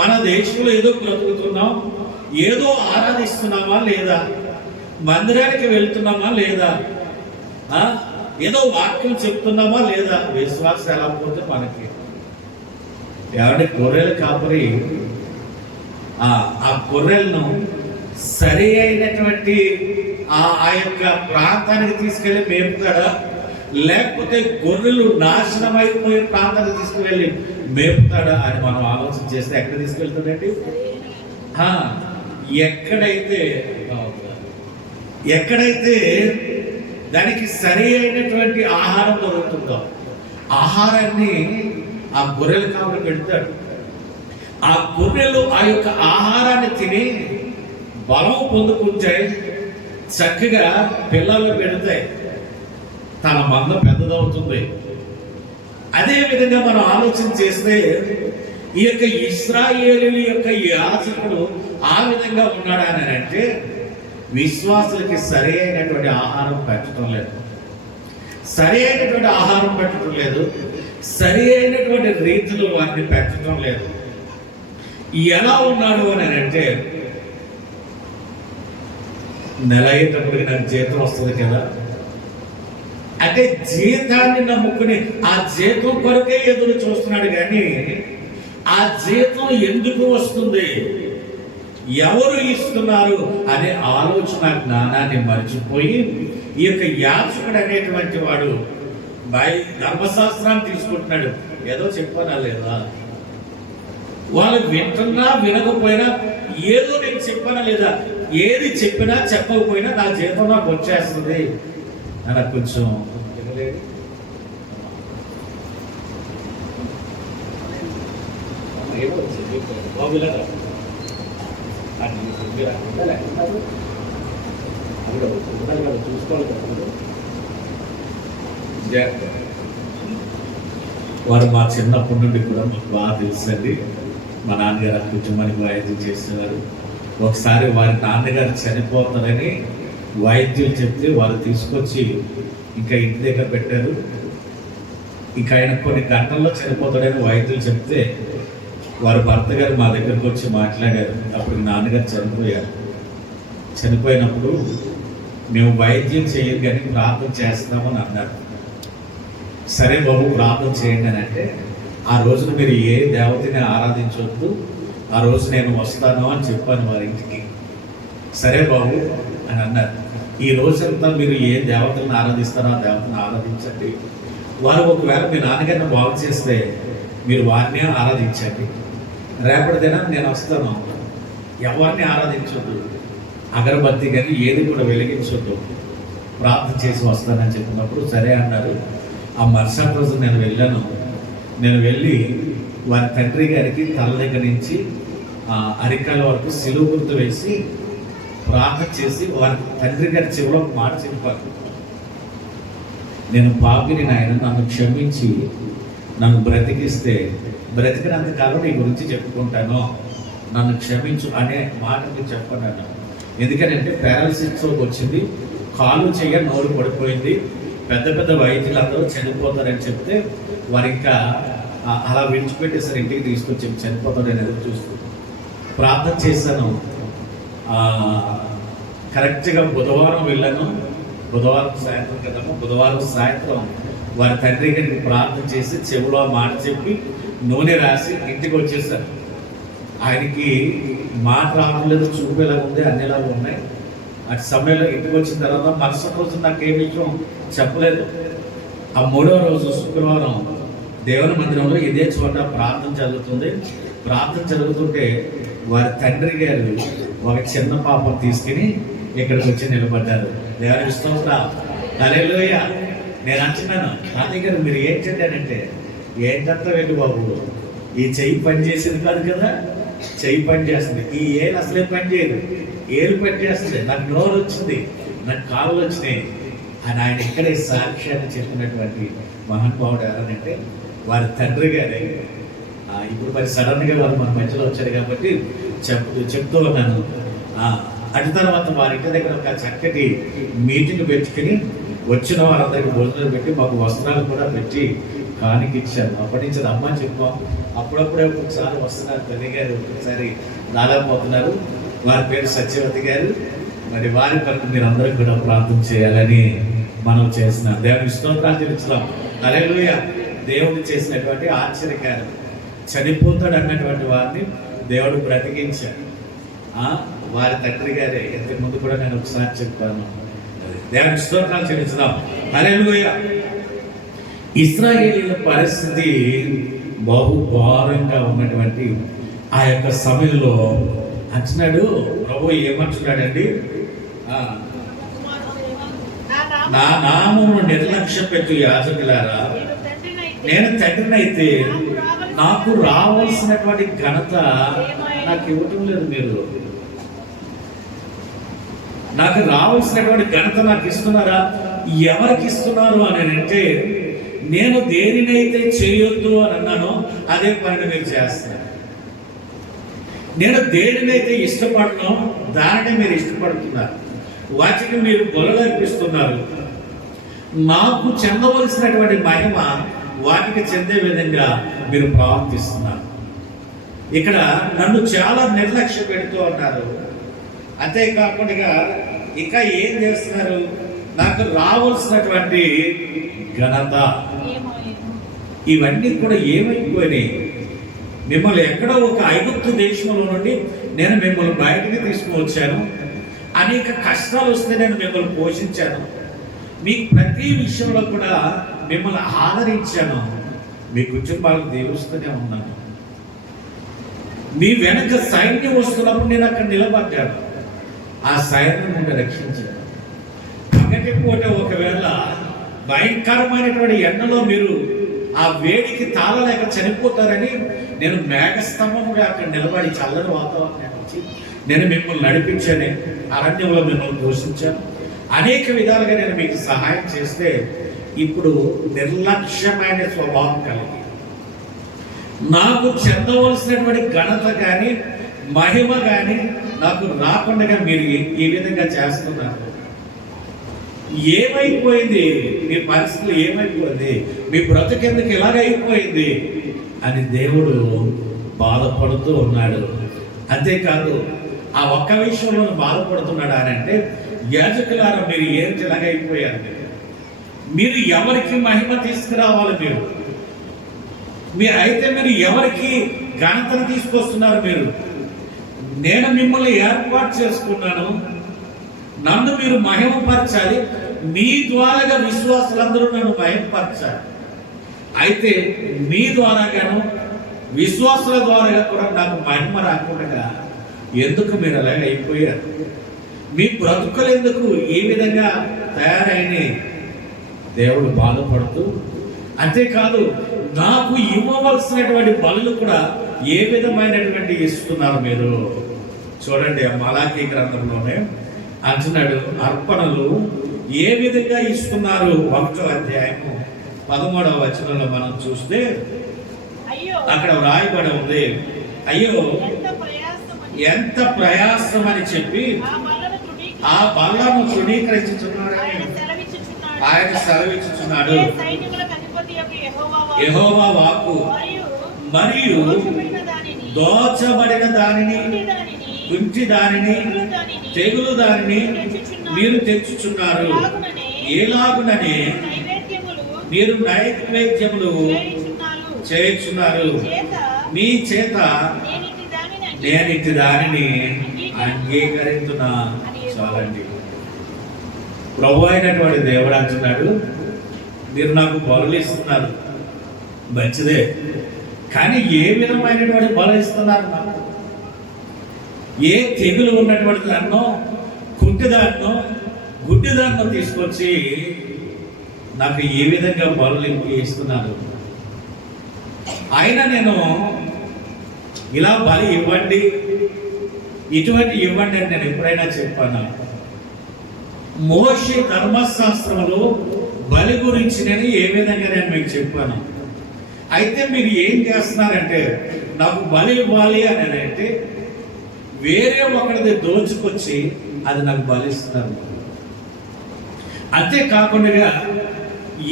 మన దేశంలో ఏదో బ్రతుకుతున్నాం, ఏదో ఆరాధిస్తున్నామా లేదా, మందిరానికి వెళ్తున్నామా లేదా, ఏదో వాక్యం చెప్తున్నామా లేదా, విశ్వాసం ఎలా పోతే మనకి ఎవరి గొర్రెల కాపరి ఆ గొర్రెలను సరి అయినటువంటి ఆ యొక్క ప్రాంతానికి తీసుకెళ్ళి మేపుతాడా, లేకపోతే గొర్రెలు నాశనం అయిపోయే ప్రాంతానికి తీసుకువెళ్ళి మేపుతాడా అని మనం ఆలోచన చేస్తే ఎక్కడ తీసుకెళ్తాడండి? ఎక్కడైతే దానికి సరి అయినటువంటి ఆహారం దొరుకుతుందో ఆహారాన్ని ఆ గొర్రెలు కావాలి పెడతాడు. ఆ గొర్రెలు ఆ యొక్క ఆహారాన్ని తిని బలం పొందుకుంటాయి, చక్కగా పిల్లలు పెడతాయి, తన మంద పెద్దదవుతుంది. అదే విధంగా మనం ఆలోచన చేస్తే ఈ యొక్క ఇశ్రాయేలు యొక్క యాజకుడు ఆ విధంగా ఉన్నాడు అని అంటే విశ్వాసులకి సరి అయినటువంటి ఆహారం పెట్టడం లేదు, సరి అయినటువంటి ఆహారం పెట్టడం లేదు, సరి అయినటువంటి రీతిలో వారిని పెట్టడం లేదు. ఎలా ఉన్నాడు అని అంటే నెల అయ్యేటప్పటికి నాకు జీతం వస్తుంది కదా అంటే జీతాన్ని నమ్ముకుని ఆ జీతం కొరకే ఎదురు చూస్తున్నాడు. కానీ ఆ జీతం ఎందుకు వస్తుంది, ఎవరు ఇస్తున్నారు అనే ఆలోచన జ్ఞానాన్ని మర్చిపోయి ఈ యొక్క యాజకుడు అనేటువంటి వాడు ధర్మశాస్త్రాన్ని తీసుకుంటున్నాడు. ఏదో చెప్పానా లేదా, వాళ్ళు వింటున్నా వినకపోయినా ఏదో నేను చెప్పానా లేదా, ఏది చెప్పినా చెప్పకపోయినా నా జీతం నాకు వచ్చేస్తుంది అని కొంచెం వారు మా చిన్నప్పటి నుండి కూడా మాకు బాగా తెలుసండి. మా నాన్నగారు కుటుంబానికి వైద్యం చేసేవారు. ఒకసారి వారి నాన్నగారు చనిపోతారని వైద్యులు చెప్తే వారు తీసుకొచ్చి ఇంకా ఇంటి దగ్గర పెట్టారు. ఇంకా ఆయన కొన్ని గంటల్లో చనిపోతాడని వైద్యులు చెప్తే వారి భర్త గారు మా దగ్గరకు వచ్చి మాట్లాడారు. అప్పుడు నాన్నగారు చనిపోయారు. చనిపోయినప్పుడు మేము వైద్యం చేయరు కానీ ప్రార్థన చేస్తామని అన్నారు. సరే బాబు ప్రార్థన చేయండి అని అంటే ఆ రోజున మీరు ఏ దేవతని ఆరాధించవద్దు, ఆ రోజు నేను వస్తాను అని చెప్పాను వారి ఇంటికి. సరే బాబు అని అన్నారు. ఈ రోజంతా మీరు ఏ దేవతలను ఆరాధిస్తారో ఆ దేవతను ఆరాధించండి. వారు ఒకవేళ మీ నాన్నగారిని బాగు చేస్తే మీరు వారిని ఆరాధించండి, రేపటి దినం నేను వస్తాను, ఎవరిని ఆరాధించొద్దు, అగరబత్తి కానీ ఏది కూడా వెలిగించొద్దు, ప్రార్థన చేసి వస్తానని చెప్పినప్పుడు సరే అన్నారు. ఆ మరుసటి రోజు నేను వెళ్ళాను. నేను వెళ్ళి వారి తండ్రి గారికి తల దగ్గర నుంచి అరికాల వరకు సిలువ గుర్తు వేసి ప్రార్థన చేసి వారి తండ్రి గారి చెవిలో మాట చెప్పాను, నేను పాపిని నాయన, నన్ను క్షమించి నన్ను బ్రతికిస్తే బ్రతికినంత కాలం నీ గురించి చెప్పుకుంటాను, నన్ను క్షమించు అనే మాట మీరు చెప్పండి అన్నాను. ఎందుకంటే పారాలసిస్ వచ్చింది, కాలు చెయ్య నోరు పడిపోయింది, పెద్ద పెద్ద వైద్యులు అందరూ చనిపోతారని చెప్తే వారు ఇంకా అలా విడిచిపెట్టేసారు, ఇంటికి తీసుకొచ్చి చనిపోతారని ఎదురు చూస్తూ ప్రార్థన చేశాను. కరెక్ట్గా బుధవారం వెళ్ళాను. బుధవారం సాయంత్రం కదా, బుధవారం సాయంత్రం వారి తండ్రి గారికి ప్రార్థన చేసి చెవులో మాట చెప్పి నూనె రాసి ఇంటికి వచ్చేసారు. ఆయనకి మాట రావడం లేదు, చూపేలా ఉంది, అన్నిలాగా ఉన్నాయి. అటు సమయంలో ఇంటికి వచ్చిన తర్వాత మరుసటి రోజు నాకు ఏ విషయం చెప్పలేదు. ఆ 3వ రోజు శుక్రవారం దేవుని మందిరంలో ఇదే చోట ప్రార్థన జరుగుతుంది. ప్రార్థన జరుగుతుంటే వారి తండ్రి గారు ఒక చిన్న పాపం తీసుకుని ఇక్కడికి వచ్చి నిలబడ్డారు. దేవుని స్తోత్రం, హల్లెలూయా. నేను అంటున్నాను, తాతయ్య గారు మీరు ఏం చెప్పారంటే ఏంటంతా వెళ్ళి బాబు, ఈ చెయ్యి పని చేసేది కాదు కదా, చెయ్యి పని చేస్తుంది, ఈ ఏలు అసలే పని చేయదు, ఏలు పని చేస్తుంది, నాకు నోరు వచ్చింది, నాకు కాళ్ళు వచ్చినాయి అని ఆయన ఇక్కడే సాక్ష్యాన్ని చెప్పినటువంటి మహానుభావుడు ఎవరంటే వారి తండ్రి గారే. ఇప్పుడు మరి సడన్గా వాళ్ళు మన మధ్యలో వచ్చారు కాబట్టి చెప్తూ ఉన్నాను. అటు తర్వాత వారి ఇంటి దగ్గర ఒక చక్కటి మీటింగ్ పెట్టుకుని వచ్చిన వారందరికీ భోజనాలు పెట్టి మాకు వస్త్రాలు కూడా పెట్టి కానికిచ్చారు. అప్పటి నుంచి అమ్మ చెప్పాం, అప్పుడప్పుడే ఒకసారి వస్తున్నారు తల్లి గారు, ఒకసారి రాలేకపోతున్నారు. వారి పేరు సత్యవతి గారు. మరి వారి కొరకు మీరు అందరూ కూడా ప్రార్థన చేయాలని మనం చేస్తున్నాం. దేవుని స్తోత్రాలు తెలుస్తున్నాం. హల్లెలూయా. దేవుడు చేసినటువంటి ఆశ్చర్యకార్యం, చనిపోతాడు అన్నటువంటి వారిని దేవుడు బ్రతికించాడు. వారి తండ్రి గారే. ఇంతకు ముందు కూడా నేను ఒకసారి చెప్పాను. దేవుని స్తోత్రాలు చెల్లించుదాం. హల్లెలూయా. ఇశ్రాయేలీయుల పరిస్థితి బహుభారంగా ఉన్నటువంటి ఆ యొక్క సమయంలో అంటున్నాడు ప్రభు, ఏమంటున్నాడండి? నా నామమును నిర్లక్ష్య పెట్టు యాజకులారా, నేను తండ్రినైతే నాకు రావాల్సినటువంటి ఘనత నాకు ఇవ్వటం లేదు. మీరు నాకు రావాల్సినటువంటి ఘనత నాకు ఇస్తున్నారా? ఎవరికి ఇస్తున్నారు అని అంటే, నేను దేనినైతే చేయొద్దు అని అన్నానో అదే పనిని మీరు చేస్తున్నారు. నేను దేనినైతే ఇష్టపడనో దానిని మీరు ఇష్టపడుతున్నారు. వాటికి మీరు బలులర్పిస్తున్నారు. నాకు చెందవలసినటువంటి మహిమ వాటికి చెందే విధంగా మీరు ప్రవర్తిస్తున్నారు. ఇక్కడ నన్ను చాలా నిర్లక్ష్య పెడుతూ ఉంటారు. అంతేకాకుండా ఇంకా ఏం చేస్తున్నారు? నాకు రావాల్సినటువంటి ఘనత, ఇవన్నీ కూడా ఏమైపోయినాయి? మిమ్మల్ని ఎక్కడో ఒక ఐగుప్తు దేశంలో నుండి నేను మిమ్మల్ని బయటకు తీసుకువచ్చాను. అనేక కష్టాలు వస్తే నేను మిమ్మల్ని పోషించాను. మీకు ప్రతి విషయంలో కూడా మిమ్మల్ని ఆదరించాను. మీ కుటుంబాలను దీవిస్తూనే ఉన్నాను. మీ వెనక సైన్యం వస్తున్నప్పుడు నేను అక్కడ నిలబడ్డాను. ఆ సైన్యం నుండి రక్షించాను. పగటి పూట ఒకవేళ భయంకరమైనటువంటి ఎండలో మీరు ఆ వేడికి తాళలేక చనిపోతారని నేను మేఘస్తంభంగా అక్కడ నిలబడి చల్లని వాతావరణాన్ని వచ్చి నేను మిమ్మల్ని నడిపించాను. అరణ్యంలో మిమ్మల్ని పోషించాను. అనేక విధాలుగా నేను మీకు సహాయం చేస్తే ఇప్పుడు నిర్లక్ష్యమైన స్వభావం కలిగి నాకు చెందవలసినటువంటి ఘనత కానీ మహిమ కానీ నాకు రాకుండా మీరు ఈ విధంగా చేస్తున్నారు. ఏమైపోయింది? మీ పరిస్థితులు ఏమైపోయింది? మీ బ్రతుకెందుకు ఇలాగైపోయింది అని దేవుడు బాధపడుతూ ఉన్నాడు. అంతేకాదు, ఆ ఒక్క విషయంలో బాధపడుతున్నాడు అని అంటే, యాజకులారా మీరు ఏంటి ఇలాగైపోయారు? మీరు ఎవరికి మహిమ తీసుకురావాలి? మీరు అయితే మీరు ఎవరికి ఘనతను తీసుకొస్తున్నారు? నేను మిమ్మల్ని ఏర్పాటు చేసుకున్నాను, నన్ను మీరు మహిమపరచాలి, మీ ద్వారాగా విశ్వాసులందరూ నన్ను మహిమపరచాలి. అయితే మీ ద్వారాగాను విశ్వాసుల ద్వారా కూడా నాకు మహిమ రాకుండా ఎందుకు మీరు అలాగే అయిపోయారు? మీ బ్రతుకులు ఎందుకు ఈ విధంగా తయారైనాయి? దేవుడు బాధపడుతూ, అంతేకాదు నాకు ఇవ్వవలసినటువంటి బలులు కూడా ఏ విధమైనటువంటి ఇస్తున్నారు మీరు? చూడండి, మలాకీ గ్రంథంలోనే అంటున్నాడు, అర్పణలు ఏ విధంగా ఇస్తున్నారు? 1వ అధ్యాయము 13వ వచనంలో మనం చూస్తే అక్కడ వ్రాయబడి ఉంది, అయ్యో ఎంత ప్రయాసం అని చెప్పి ఆ బల్లను తృణీకరించుచున్నాడని ఆయన సెలవిచ్చుచున్నాడు. యెహోవా వాక్కు, మరియు దోచబడిన దానిని, కుంటి దానిని, తెగులు దానిని మీరు తెచ్చుచున్నారు. ఎలాగునని మీరు నైవేద్యములు చేయుచున్నారు. మీ చేత నేనిటి దానిని అంగీకరించున్నా. చాలండి. ప్రభు అయినటువంటి దేవుడు అంటున్నాడు, మీరు నాకు బలులు ఇస్తున్నారు, మంచిదే, కానీ ఏ విధమైనటువంటి బలు ఇస్తున్నారు? నాకు ఏ తెగులు ఉన్నటువంటి దాన్నో, కుంటిదాన్నో, గుడ్డిదాన్నో తీసుకొచ్చి నాకు ఏ విధంగా బలులు ఇస్తున్నారు? అయినా నేను ఇలా బలి ఇవ్వండి, ఇటువంటి ఇవ్వండి అని నేను ఎప్పుడైనా చెప్పాను? మోషే ధర్మశాస్త్రంలో బలి గురించి నేను ఏ విధంగా నేను మీకు చెప్పాను. అయితే మీరు ఏం చేస్తున్నారంటే, నాకు బలి ఇవ్వాలి అని అంటే వేరే ఒకరిది దోచుకొచ్చి అది నాకు బలిస్తున్నారు. అంతేకాకుండా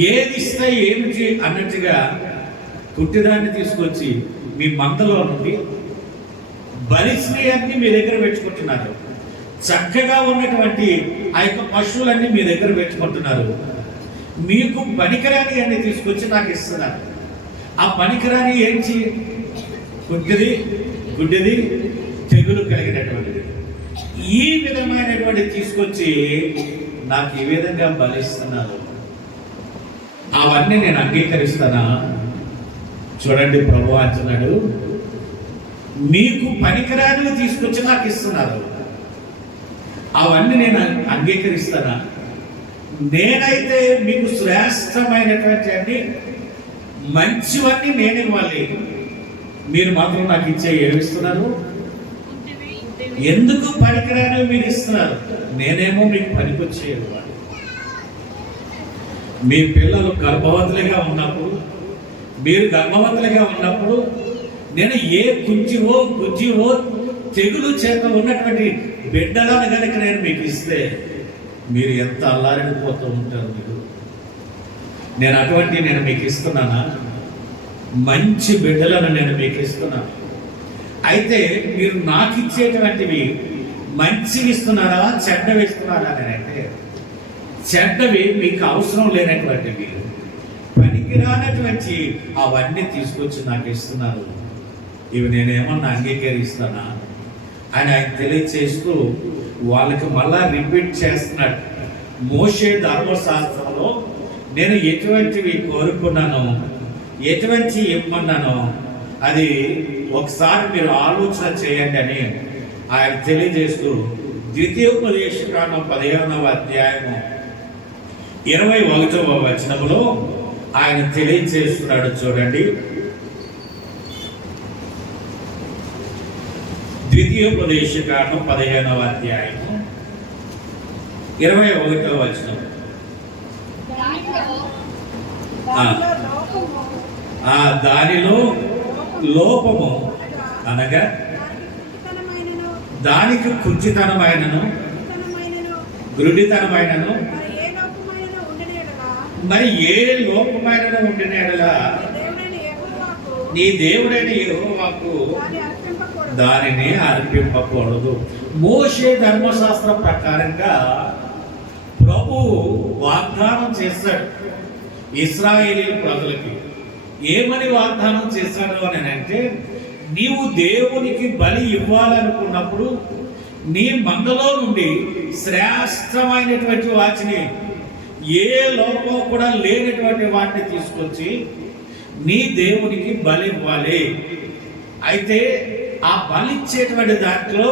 ఏది ఇస్తే ఏమిటి అన్నట్టుగా పుట్టిదాన్ని తీసుకొచ్చి మీ మందలో నుండి బలిశ్రేయాన్ని మీ దగ్గర పెట్టుకుంటున్నారు. చక్కగా ఉన్నటువంటి ఆ యొక్క పశువులన్నీ మీ దగ్గర పెట్టుకుంటున్నారు. మీకు పనికిరాని అన్ని తీసుకొచ్చి నాకు ఇస్తున్నారు. ఆ పనికిరాని ఏంటి? గుడ్డిది తెగులు కలిగినటువంటిది. ఈ విధమైనటువంటి తీసుకొచ్చి నాకు ఈ విధంగా బలిస్తున్నారు. అవన్నీ నేను అంగీకరిస్తానా? చూడండి, ప్రభు అంటున్నాడు, మీకు పనికిరానివి తీసుకొచ్చి నాకు ఇస్తున్నారు. అవన్నీ నేను అంగీకరిస్తానా? నేనైతే మీకు శ్రేష్టమైనటువంటి అన్ని మంచివన్నీ నేను ఇవ్వాలి, మీరు మాత్రం నాకు ఇచ్చే ఏమిస్తున్నారు? ఎందుకు పనికిరానివి మీరు ఇస్తున్నారు? నేనేమో మీకు పనికొచ్చేది. మీ పిల్లలు గర్భవతులుగా ఉన్నప్పుడు, మీరు గర్భవతులుగా ఉన్నప్పుడు నేను ఏ గుజ్జివో తెగులు చేత ఉన్నటువంటి బిడ్డలను కనుక నేను మీకు ఇస్తే మీరు ఎంత అల్లారిపోతూ ఉంటారు. నేను అటువంటి నేను మీకు ఇస్తున్నానా? మంచి బిడ్డలను నేను మీకు ఇస్తున్నాను. అయితే మీరు నాకు ఇచ్చేటువంటివి మంచివి ఇస్తున్నారా, చెడ్డవి ఇస్తున్నారా అని అంటే, చెడ్డవి మీకు అవసరం లేనటువంటివి, పనికిరానటువంటి అవన్నీ తీసుకొచ్చి నాకు ఇస్తున్నారు. ఇవి నేనేమన్నా అంగీకరిస్తానా అని ఆయన తెలియచేస్తూ వాళ్ళకి మళ్ళా రిపీట్ చేస్తున్నాడు. మోషే ధర్మశాస్త్రంలో నేను ఎటువంటివి కోరుకున్నానో, ఎటువంటి ఇమ్మన్నానో అది ఒకసారి మీరు ఆలోచన చేయండి అని ఆయన తెలియజేస్తూ ద్వితీయోపదేశకాండం 15వ అధ్యాయము 21వ వచనములో ఆయన తెలియజేస్తున్నాడు. చూడండి, ద్వితీయోపదేశకాండం 15వ అధ్యాయము 21వ వచనం. దానిలో లోపము అనగా దానికి కుంచితనమైనను గ్రుడితనమైనను మరి ఏ లోపమైనను ఉండిన యెడల నీ దేవుడైన యెహోవాకు దానిని అర్పింపకూడదు. మోషే ధర్మశాస్త్ర ప్రకారంగా ప్రభు వాగ్దానం చేస్తాడు ఇశ్రాయేలీ ప్రజలకి. ఏమని వాగ్దానం చేశాడు అని అంటే, నీవు దేవునికి బలి ఇవ్వాలనుకున్నప్పుడు నీ మందలో నుండి శ్రేష్టమైనటువంటి వాటిని, ఏ లోపం కూడా లేనటువంటి వాటిని తీసుకొచ్చి నీ దేవునికి బలి ఇవ్వాలి. అయితే ఆ బలి ఇచ్చేటువంటి దాంట్లో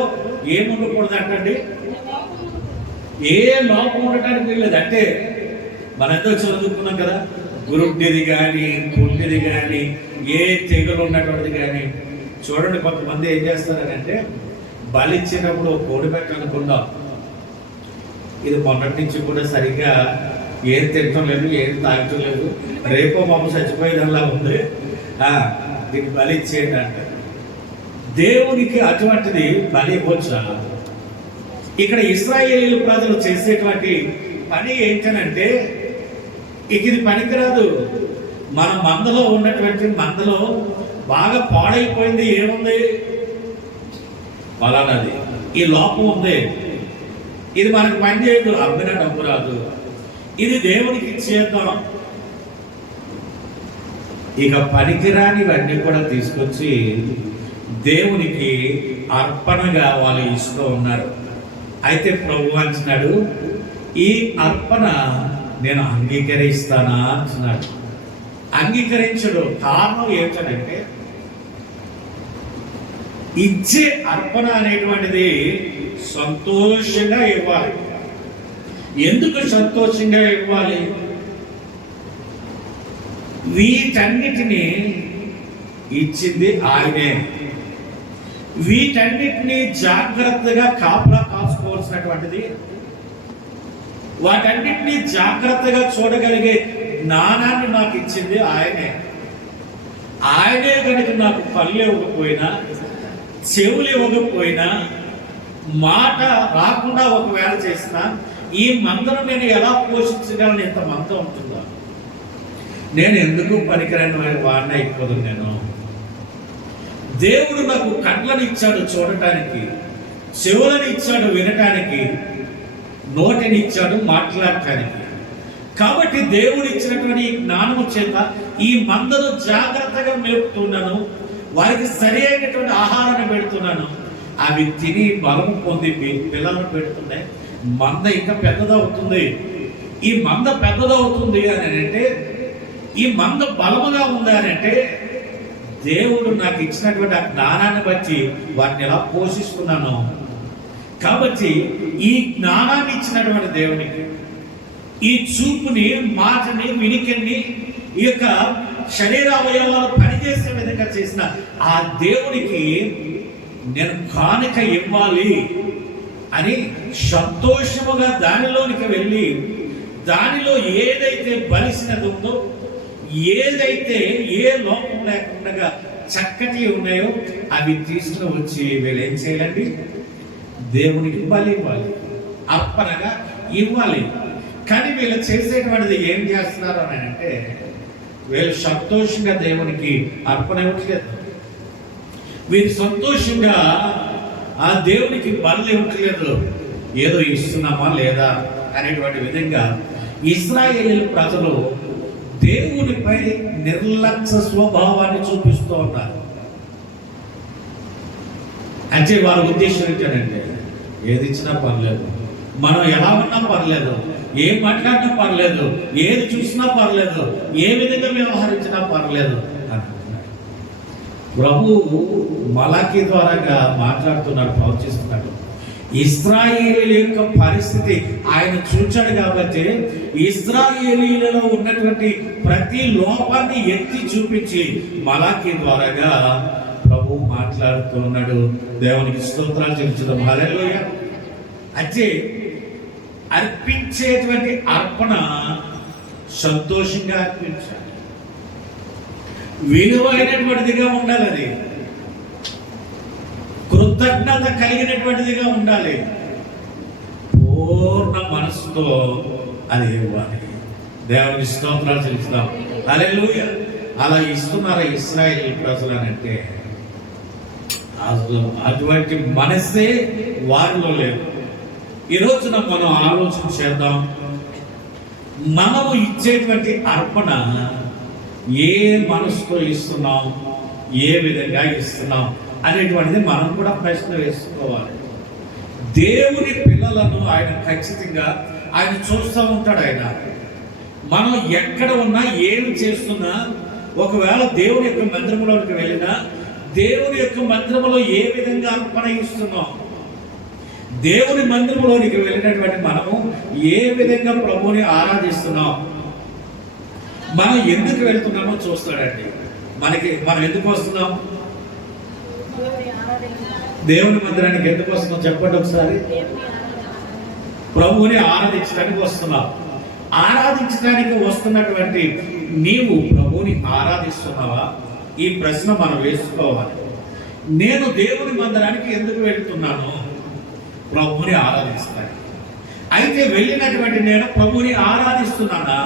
ఏముండకూడదంటండి? ఏ లోపం ఉండటానికి వీల్లేదు. అంటే మనంతా చదువుకున్నాం కదా, గురుడ్డిది కానీ పుట్టిది కానీ ఏ తెగులు ఉన్నటువంటిది కానీ. చూడండి, కొంతమంది ఏం చేస్తారంటే బలిచ్చినప్పుడు కోడి పెట్టనుకుందాం, ఇది మొన్నటి నుంచి కూడా సరిగ్గా ఏం తినటం లేదు, ఏం తాగటం లేదు, రేపో మామ చచ్చిపోయేదల్లా ఉంది, దీన్ని బలిచ్చేయండి అంట. దేవునికి అటువంటిది బలి ఇవ్వచ్చా? ఇక్కడ ఇశ్రాయేలీయుల ప్రజలు చేసేటువంటి పని ఏంటనంటే, ఇది పనికిరాదు. మన మందలో ఉన్నటువంటి మందలో బాగా పాడైపోయింది, ఏముంది? పలానాది, ఈ లోపం ఉంది, ఇది మనకు పని చేయదు, అమ్మిన డబ్బు రాదు, ఇది దేవునికి ఇచ్చేద్దాం. ఇక పనికిరానివన్నీ కూడా తీసుకొచ్చి దేవునికి అర్పణగా వాళ్ళు ఇస్తూ ఉన్నారు. అయితే ప్రభు అంటున్నాడు, ఈ అర్పణ నేను అంగీకరిస్తానా అంటున్నాడు. అంగీకరించడు. కారణం ఏంటంటే, ఇచ్చే అర్పణ అనేటువంటిది సంతోషంగా ఇవ్వాలి. ఎందుకు సంతోషంగా ఇవ్వాలి? వీటన్నిటినీ ఇచ్చింది ఆయనే. వీటన్నిటిని జాగ్రత్తగా కాపలా కాసుకోవాల్సినటువంటిది, వాటన్నిటిని జాగ్రత్తగా చూడగలిగే జ్ఞానాన్ని నాకు ఇచ్చింది ఆయనే. ఆయనే కనుక నాకు కళ్ళు ఇవ్వకపోయినా, చెవులు ఇవ్వకపోయినా, మాట రాకుండా ఒకవేళ చేసినా, ఈ మందను నేను ఎలా పోషించగలను? ఇంత మంద ఉంటుందా? నేను ఎందుకు పనికిరాని వాడిని అయిపోదు. నేను దేవుడు నాకు కళ్ళని ఇచ్చాడు చూడటానికి, చెవులను ఇచ్చాడు వినటానికి, నోటిని ఇచ్చాడు మాట్లాడటానికి. కాబట్టి దేవుడు ఇచ్చినటువంటి జ్ఞానము చేత ఈ మందను జాగ్రత్తగా మేపుతున్నాను, వారికి సరి అయినటువంటి ఆహారాన్ని పెడుతున్నాను. అవి తిని బలము పొంది పిల్లలను పెడుతున్నాయి. మంద ఇంకా పెద్దదవుతుంది. ఈ మంద పెద్దదవుతుంది అని అంటే, ఈ మంద బలముగా ఉంది అని అంటే, దేవుడు నాకు ఇచ్చినటువంటి ఆ జ్ఞానాన్ని బట్టి వాటిని ఎలా పోషిస్తున్నాను. కాబట్టి ఈ జ్ఞానాన్ని ఇచ్చినటువంటి దేవునికి, ఈ చూపుని, మాటని, వినికిని, ఈ యొక్క శరీర అవయవాలు పనిచేసే విధంగా చేసిన ఆ దేవునికి నేను కానుక ఇవ్వాలి అని సంతోషముగా దానిలోనికి వెళ్ళి, దానిలో ఏదైతే బలిసినది ఉందో, ఏదైతే ఏ లోపం లేకుండా చక్కటి ఉన్నాయో అవి తీసుకుని వచ్చి వీళ్ళు ఏం చేయాలండి? దేవునికి బలి ఇవ్వాలి, అర్పణగా ఇవ్వాలి. కానీ వీళ్ళు చేసేటువంటిది ఏం చేస్తున్నారు అని అంటే, వీళ్ళు సంతోషంగా దేవునికి అర్పణ ఇవ్వట్లేదు. వీరు సంతోషంగా ఆ దేవునికి బలి ఇవ్వట్లేదు. ఏదో ఇస్తున్నామా లేదా అనేటువంటి విధంగా ఇశ్రాయేలు ప్రజలు దేవునిపై నిర్లక్ష్య స్వభావాన్ని చూపిస్తూ ఉన్నారు. అంటే వారి ఉద్దేశం ఏంటంటే, ఏది ఇచ్చినా పర్లేదు, మనం ఎలా ఉన్నా పర్లేదు, ఏం మాట్లాడినా పర్లేదు, ఏది చూసినా పర్లేదు, ఏ విధంగా వ్యవహరించినా పర్లేదు అంటున్నాడు. ప్రభు మలాకి ద్వారాగా మాట్లాడుతున్నాడు, ప్రవచిస్తున్నాడు. ఇశ్రాయేలీల యొక్క పరిస్థితి ఆయన చూచాడు కాబట్టి ఇశ్రాయేలీలలో ఉన్నటువంటి ప్రతి లోపాన్ని ఎత్తి చూపించి మలాకి ద్వారాగా ప్రభు మాట్లాడుతున్నాడు. దేవునికి స్తోత్రాలు చెల్లించుదాం. హల్లెలూయా. అంటే అర్పించేటువంటి అర్పణ సంతోషంగా అర్పించాలి, విలువైనటువంటిదిగా ఉండాలి, అది కృతజ్ఞత కలిగినటువంటిదిగా ఉండాలి, పూర్ణ మనసుతో అది ఇవ్వాలి. దేవునికి స్తోత్రాలు చెల్లిస్తాం. హల్లెలూయా. అలా ఇస్తున్నారా ఇశ్రాయేలు ప్రజలు అని అంటే, అటువంటి మనసే వారిలో లేదు. ఈ రోజున మనం ఆలోచన చేద్దాం. మనము ఇచ్చేటువంటి అర్పణ ఏ మనసుతో ఇస్తున్నాం, ఏ విధంగా ఇస్తున్నాం అనేటువంటిది మనం కూడా ప్రశ్న వేసుకోవాలి. దేవుని పిల్లలను ఆయన ఖచ్చితంగా ఆయన చూస్తూ ఉంటాడు. ఆయన మనం ఎక్కడ ఉన్నా, ఏమి చేస్తున్నా, ఒకవేళ దేవుని యొక్క మందిరంలోకి వెళ్ళినా, దేవుని యొక్క మందిరంలో ఏ విధంగా అర్పణ ఇస్తున్నాం, దేవుని మందిరంలోనికి వెళ్ళినటువంటి మనము ఏ విధంగా ప్రభువుని ఆరాధిస్తున్నాం, మనం ఎందుకు వెళ్తున్నామో చూస్తాడండి. మనం ఎందుకు వస్తున్నాం? దేవుని మందిరానికి ఎందుకు వస్తున్నాం చెప్పండి ఒకసారి. ప్రభువుని ఆరాధించడానికి వస్తున్నాం. ఆరాధించడానికి వస్తున్నటువంటి నీవు ప్రభువుని ఆరాధిస్తున్నావా? ఈ ప్రశ్న మనం వేసుకోవాలి. నేను దేవుని మందిరానికి ఎందుకు వెళ్తున్నాను? ప్రభువుని ఆరాధిస్తాను. అయితే వెళ్ళినటువంటి నేను ప్రభువుని ఆరాధిస్తున్నానా?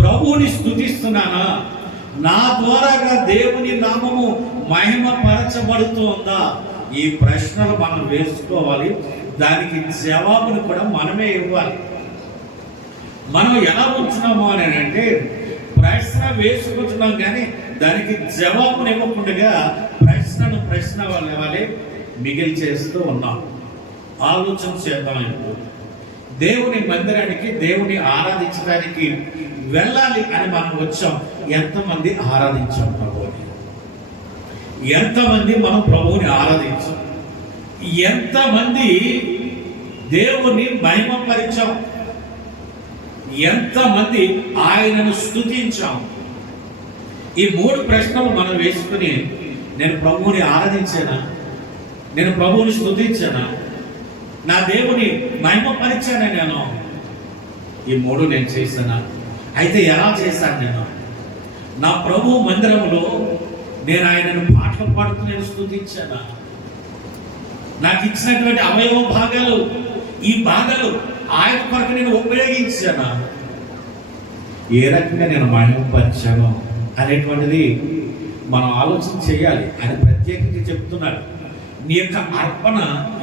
ప్రభువుని స్తుతిస్తున్నానా? నా ద్వారాగా దేవుని నామము మహిమ పరచబడుతుందా? ఈ ప్రశ్నలు మనం వేసుకోవాలి. దానికి జవాబును కూడా మనమే ఇవ్వాలి. మనం ఎలా ఉంటున్నాము అని అంటే, ప్రశ్న వేసుకుంటున్నాం కానీ దానికి జవాబును ఇవ్వకుండా ప్రశ్న వాళ్ళే మిగిలి చేస్తూ ఉన్నాం. ఆలోచన చేద్దాం. ఇప్పుడు దేవుని మందిరానికి, దేవుని ఆరాధించడానికి వెళ్ళాలి అని మనం వచ్చాం. ఎంతమంది ఆరాధించాం ప్రభువుని? ఎంతమంది మనం ప్రభువుని ఆరాధించాం? ఎంతమంది దేవుని మహిమపరిచాం? ఎంతమంది ఆయనను స్తుతించాం? ఈ 3 ప్రశ్నలు మనం వేసుకుని, నేను ప్రభువుని ఆరాధించానా? నేను ప్రభువుని స్తుతించానా, నా దేవుని మహిమపరిచానా, నేను ఈ మూడు నేను చేశానా? అయితే ఎలా చేశాను? నేను నా ప్రభు మందిరంలో నేను ఆయనను పాటలు పాడుతూ నేను స్తుతించానా? నాకు ఇచ్చినటువంటి అవయవ భాగాలు, ఈ భాగాలు ఆయన కొరకు నేను ఉపయోగించానా? ఏ రకంగా నేను మహిమపరిచాను అనేటువంటిది మనం ఆలోచన చేయాలి. ఆయన ప్రత్యేకించి చెప్తున్నాడు, నీ యొక్క అర్పణ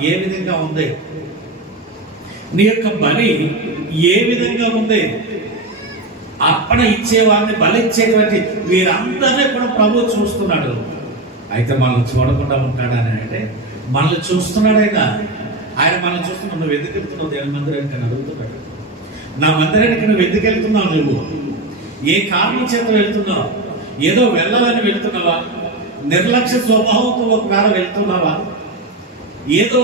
ఏ విధంగా ఉంది, నీ యొక్క బలి ఏ విధంగా ఉంది. అర్పణ ఇచ్చేవారిని, బలి ఇచ్చేటువంటి వీరందరినీ కూడా ప్రభువు చూస్తున్నాడు. అయితే మనల్ని చూడకుండా ఉంటాడని అంటే మనల్ని చూస్తున్నాడైనా, ఆయన మనల్ని చూస్తున్నాడు. నువ్వు ఎందుకు వెళ్తున్నావు దేవుని మందిరానికి అని అడుగుతున్నాడు. నా మందిరానికి నువ్వు ఎందుకు వెళ్తున్నావు? నువ్వు ఏ కారణం చేత వెళ్తున్నావు? ఏదో వెళ్ళాలని వెళ్తున్నావా? నిర్లక్ష్య స్వభావంతో ఒకవేళ వెళ్తున్నావా? ఏదో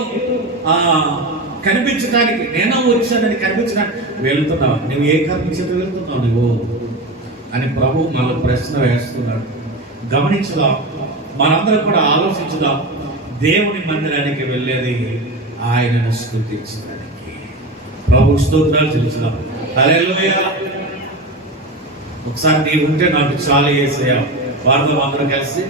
కనిపించడానికి, నేను వచ్చానని కనిపించడానికి వెళ్తున్నావా? నువ్వు ఏ కారణం చేత వెళ్తున్నావు నువ్వు అని ప్రభు మనల్ని ప్రశ్న వేస్తున్నాడు. గమనించుదాం, మనందరం కూడా ఆలోచించుదాం. దేవుని మందిరానికి వెళ్ళేది ఆయనను స్తుతించడానికి. ప్రభు స్తోత్రాలు తెలుసుదాం. హల్లెలూయా. ఒకసారి నీ ఉంటే నాకు చాలు యేసయ్యా వారితో అందరం కలిసి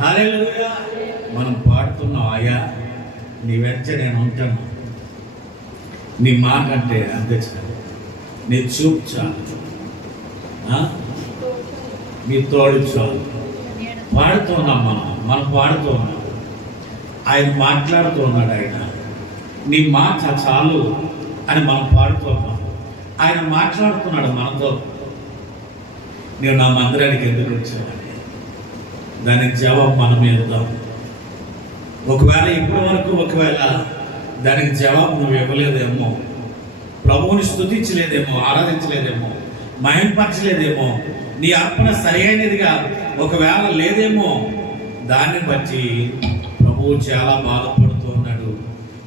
హల్లెలూయా. మనం పాడుతున్నాం, ఆయా నీ వెంట నేను ఉంటాను, నీ మాట అంటే అంతే చాలు, నీ చూపు చాలు, నీ తోడు చాలు. పాడుతున్నాం, మనం పాడుతూ ఉన్నాం. ఆయన మాట్లాడుతూ ఉన్నాడు. నీ మాట చాలు అని మనం పాడుతూ ఉన్నాం. ఆయన మాట్లాడుతున్నాడు మనతో. నేను నా మందిరానికి ఎందుకు వచ్చానని దానికి జవాబు మనం ఇద్దాం. ఒకవేళ ఇప్పటి వరకు దానికి జవాబు నువ్వు ఇవ్వలేదేమో, ప్రభువుని స్తుతించలేదేమో, ఆరాధించలేదేమో, మహిమపరచలేదేమో, నీ అర్పణ సరైనదిగా ఒకవేళ లేదేమో, దాన్ని బట్టి ప్రభువు చాలా బాధపడుతూ ఉన్నాడు.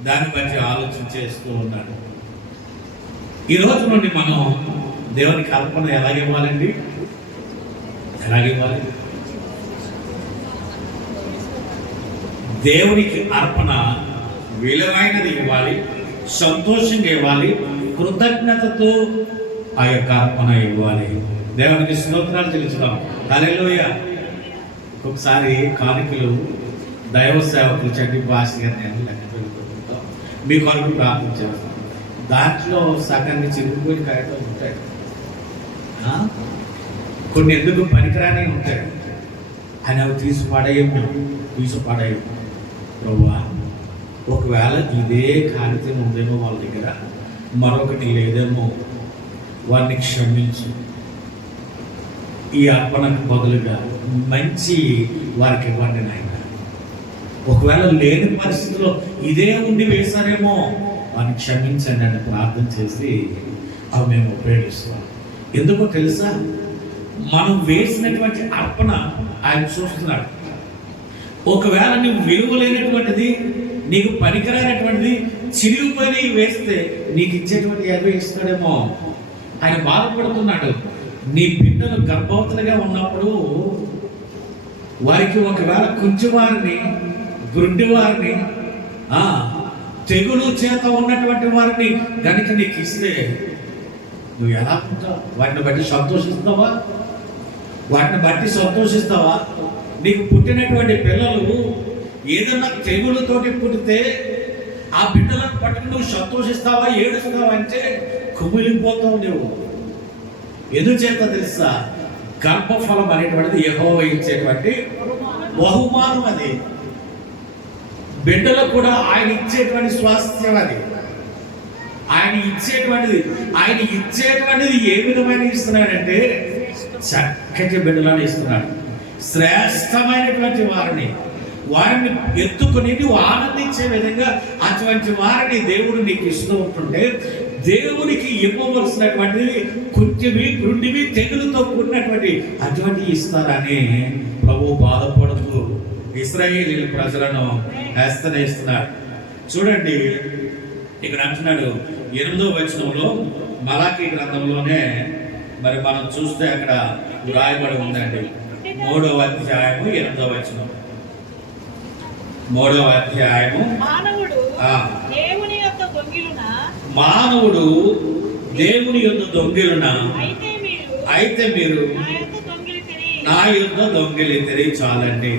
దాన్ని బట్టి ఆలోచన చేస్తూ ఉన్నాడు. ఈ రోజు నుండి మనం దేవునికి అర్పణ ఎలాగివ్వాలండి? ఎలాగివ్వాలి? దేవునికి అర్పణ విలువైనది ఇవ్వాలి, సంతోషంగా ఇవ్వాలి, కృతజ్ఞతతో ఆ యొక్క అర్పణ ఇవ్వాలి. దేవునికి స్తోత్రాలు తెలుసుదాం. హల్లెలూయా. ఒకసారి కానుకలు దైవ సేవకులు చండి భాష గారు నేను లెక్క పెట్టుకుంటాం, మీ కొరకు ప్రార్థన చేస్తాం. దాంట్లో సగాన్ని చిరుగుపోయి కాయలు ఉంటాయి, కొన్ని ఎందుకు పనికిరాని ఉంటాయి. అని అవి తీసి పడేయము. ప్రభువా, ఒకవేళ ఇదే కాగితం ఉందేమో వాళ్ళ దగ్గర, మరొకటి లేదేమో, వారిని క్షమించు. ఈ అర్పణకు బదులుగా మంచి వారికి ఇవ్వండి నాయన. ఒకవేళ లేని పరిస్థితిలో ఇదే ఉండి వేశారేమో, వారిని క్షమించండి అని ప్రార్థన చేసి అవి మేము ఉపయోగిస్తాం. ఎందుకో తెలుసా? మనం వేసినటువంటి అర్పణ ఆయన చూస్తున్నాడు. ఒకవేళ నీకు విలువ లేనటువంటిది, నీకు పనికిరానటువంటిది, చిరిగిపోయినవి వేస్తే నీకు ఇచ్చేటువంటి ఎరువు ఇస్తాడేమో. ఆయన బాధపడుతున్నాడు. నీ బిడ్డలు గర్భవతులుగా ఉన్నప్పుడు వారికి ఒకవేళ కుంచువారిని, గుడ్డివారిని, తెగులు చేత ఉన్నటువంటి వారిని కనుక నీకు ఇస్తే నువ్వు ఎలా ఉంటావు? వాటిని బట్టి సంతోషిస్తావా? నీకు పుట్టినటువంటి పిల్లలు ఏదైనా తెగులతోటి పుట్టితే ఆ బిడ్డలను పట్టుకుని నువ్వు సంతోషిస్తావా, ఏడుస్తావా అంటే కుమిలిపోతావు నువ్వు. ఎందుచేత తెలుసా? గర్భఫలం అనేటువంటిది యెహోవా ఇచ్చేటువంటి బహుమానం. అది బిడ్డలకు కూడా ఆయన ఇచ్చేటువంటి స్వాస్థ్యం అది. ఆయన ఇచ్చేటువంటిది ఏ విధమైన ఇస్తున్నాడంటే చక్కటి బిడ్డలను ఇస్తున్నాడు. శ్రేష్టమైనటువంటి వారిని ఎత్తుకుని నువ్వు ఆనందించే విధంగా అటువంటి వారిని దేవుడు నీకు ఇస్తూ ఉంటుంటే, దేవునికి ఇవ్వవలసినటువంటివి కుంటివి కృండివి తెగులుతో కూడినటువంటి అటువంటి ఇస్తారని ప్రభు బాధపడుతూ ఇశ్రాయేలీయుల ప్రజలను హెచ్చరిస్తున్నాడు. చూడండి, ఇక్కడ అంటున్నాడు 8వ వచనంలో, మలాకీ గ్రంథంలోనే మరి మనం చూస్తే అక్కడ రాయబడి ఉందండి. 3వ అధ్యాయము 8వ వచనం. 3వ అధ్యాయము. మానవుడు దేవుని యొద్ద దొంగిలున అయితే మీరు నా యొద్ద దొంగిలితిరి. చాలండి.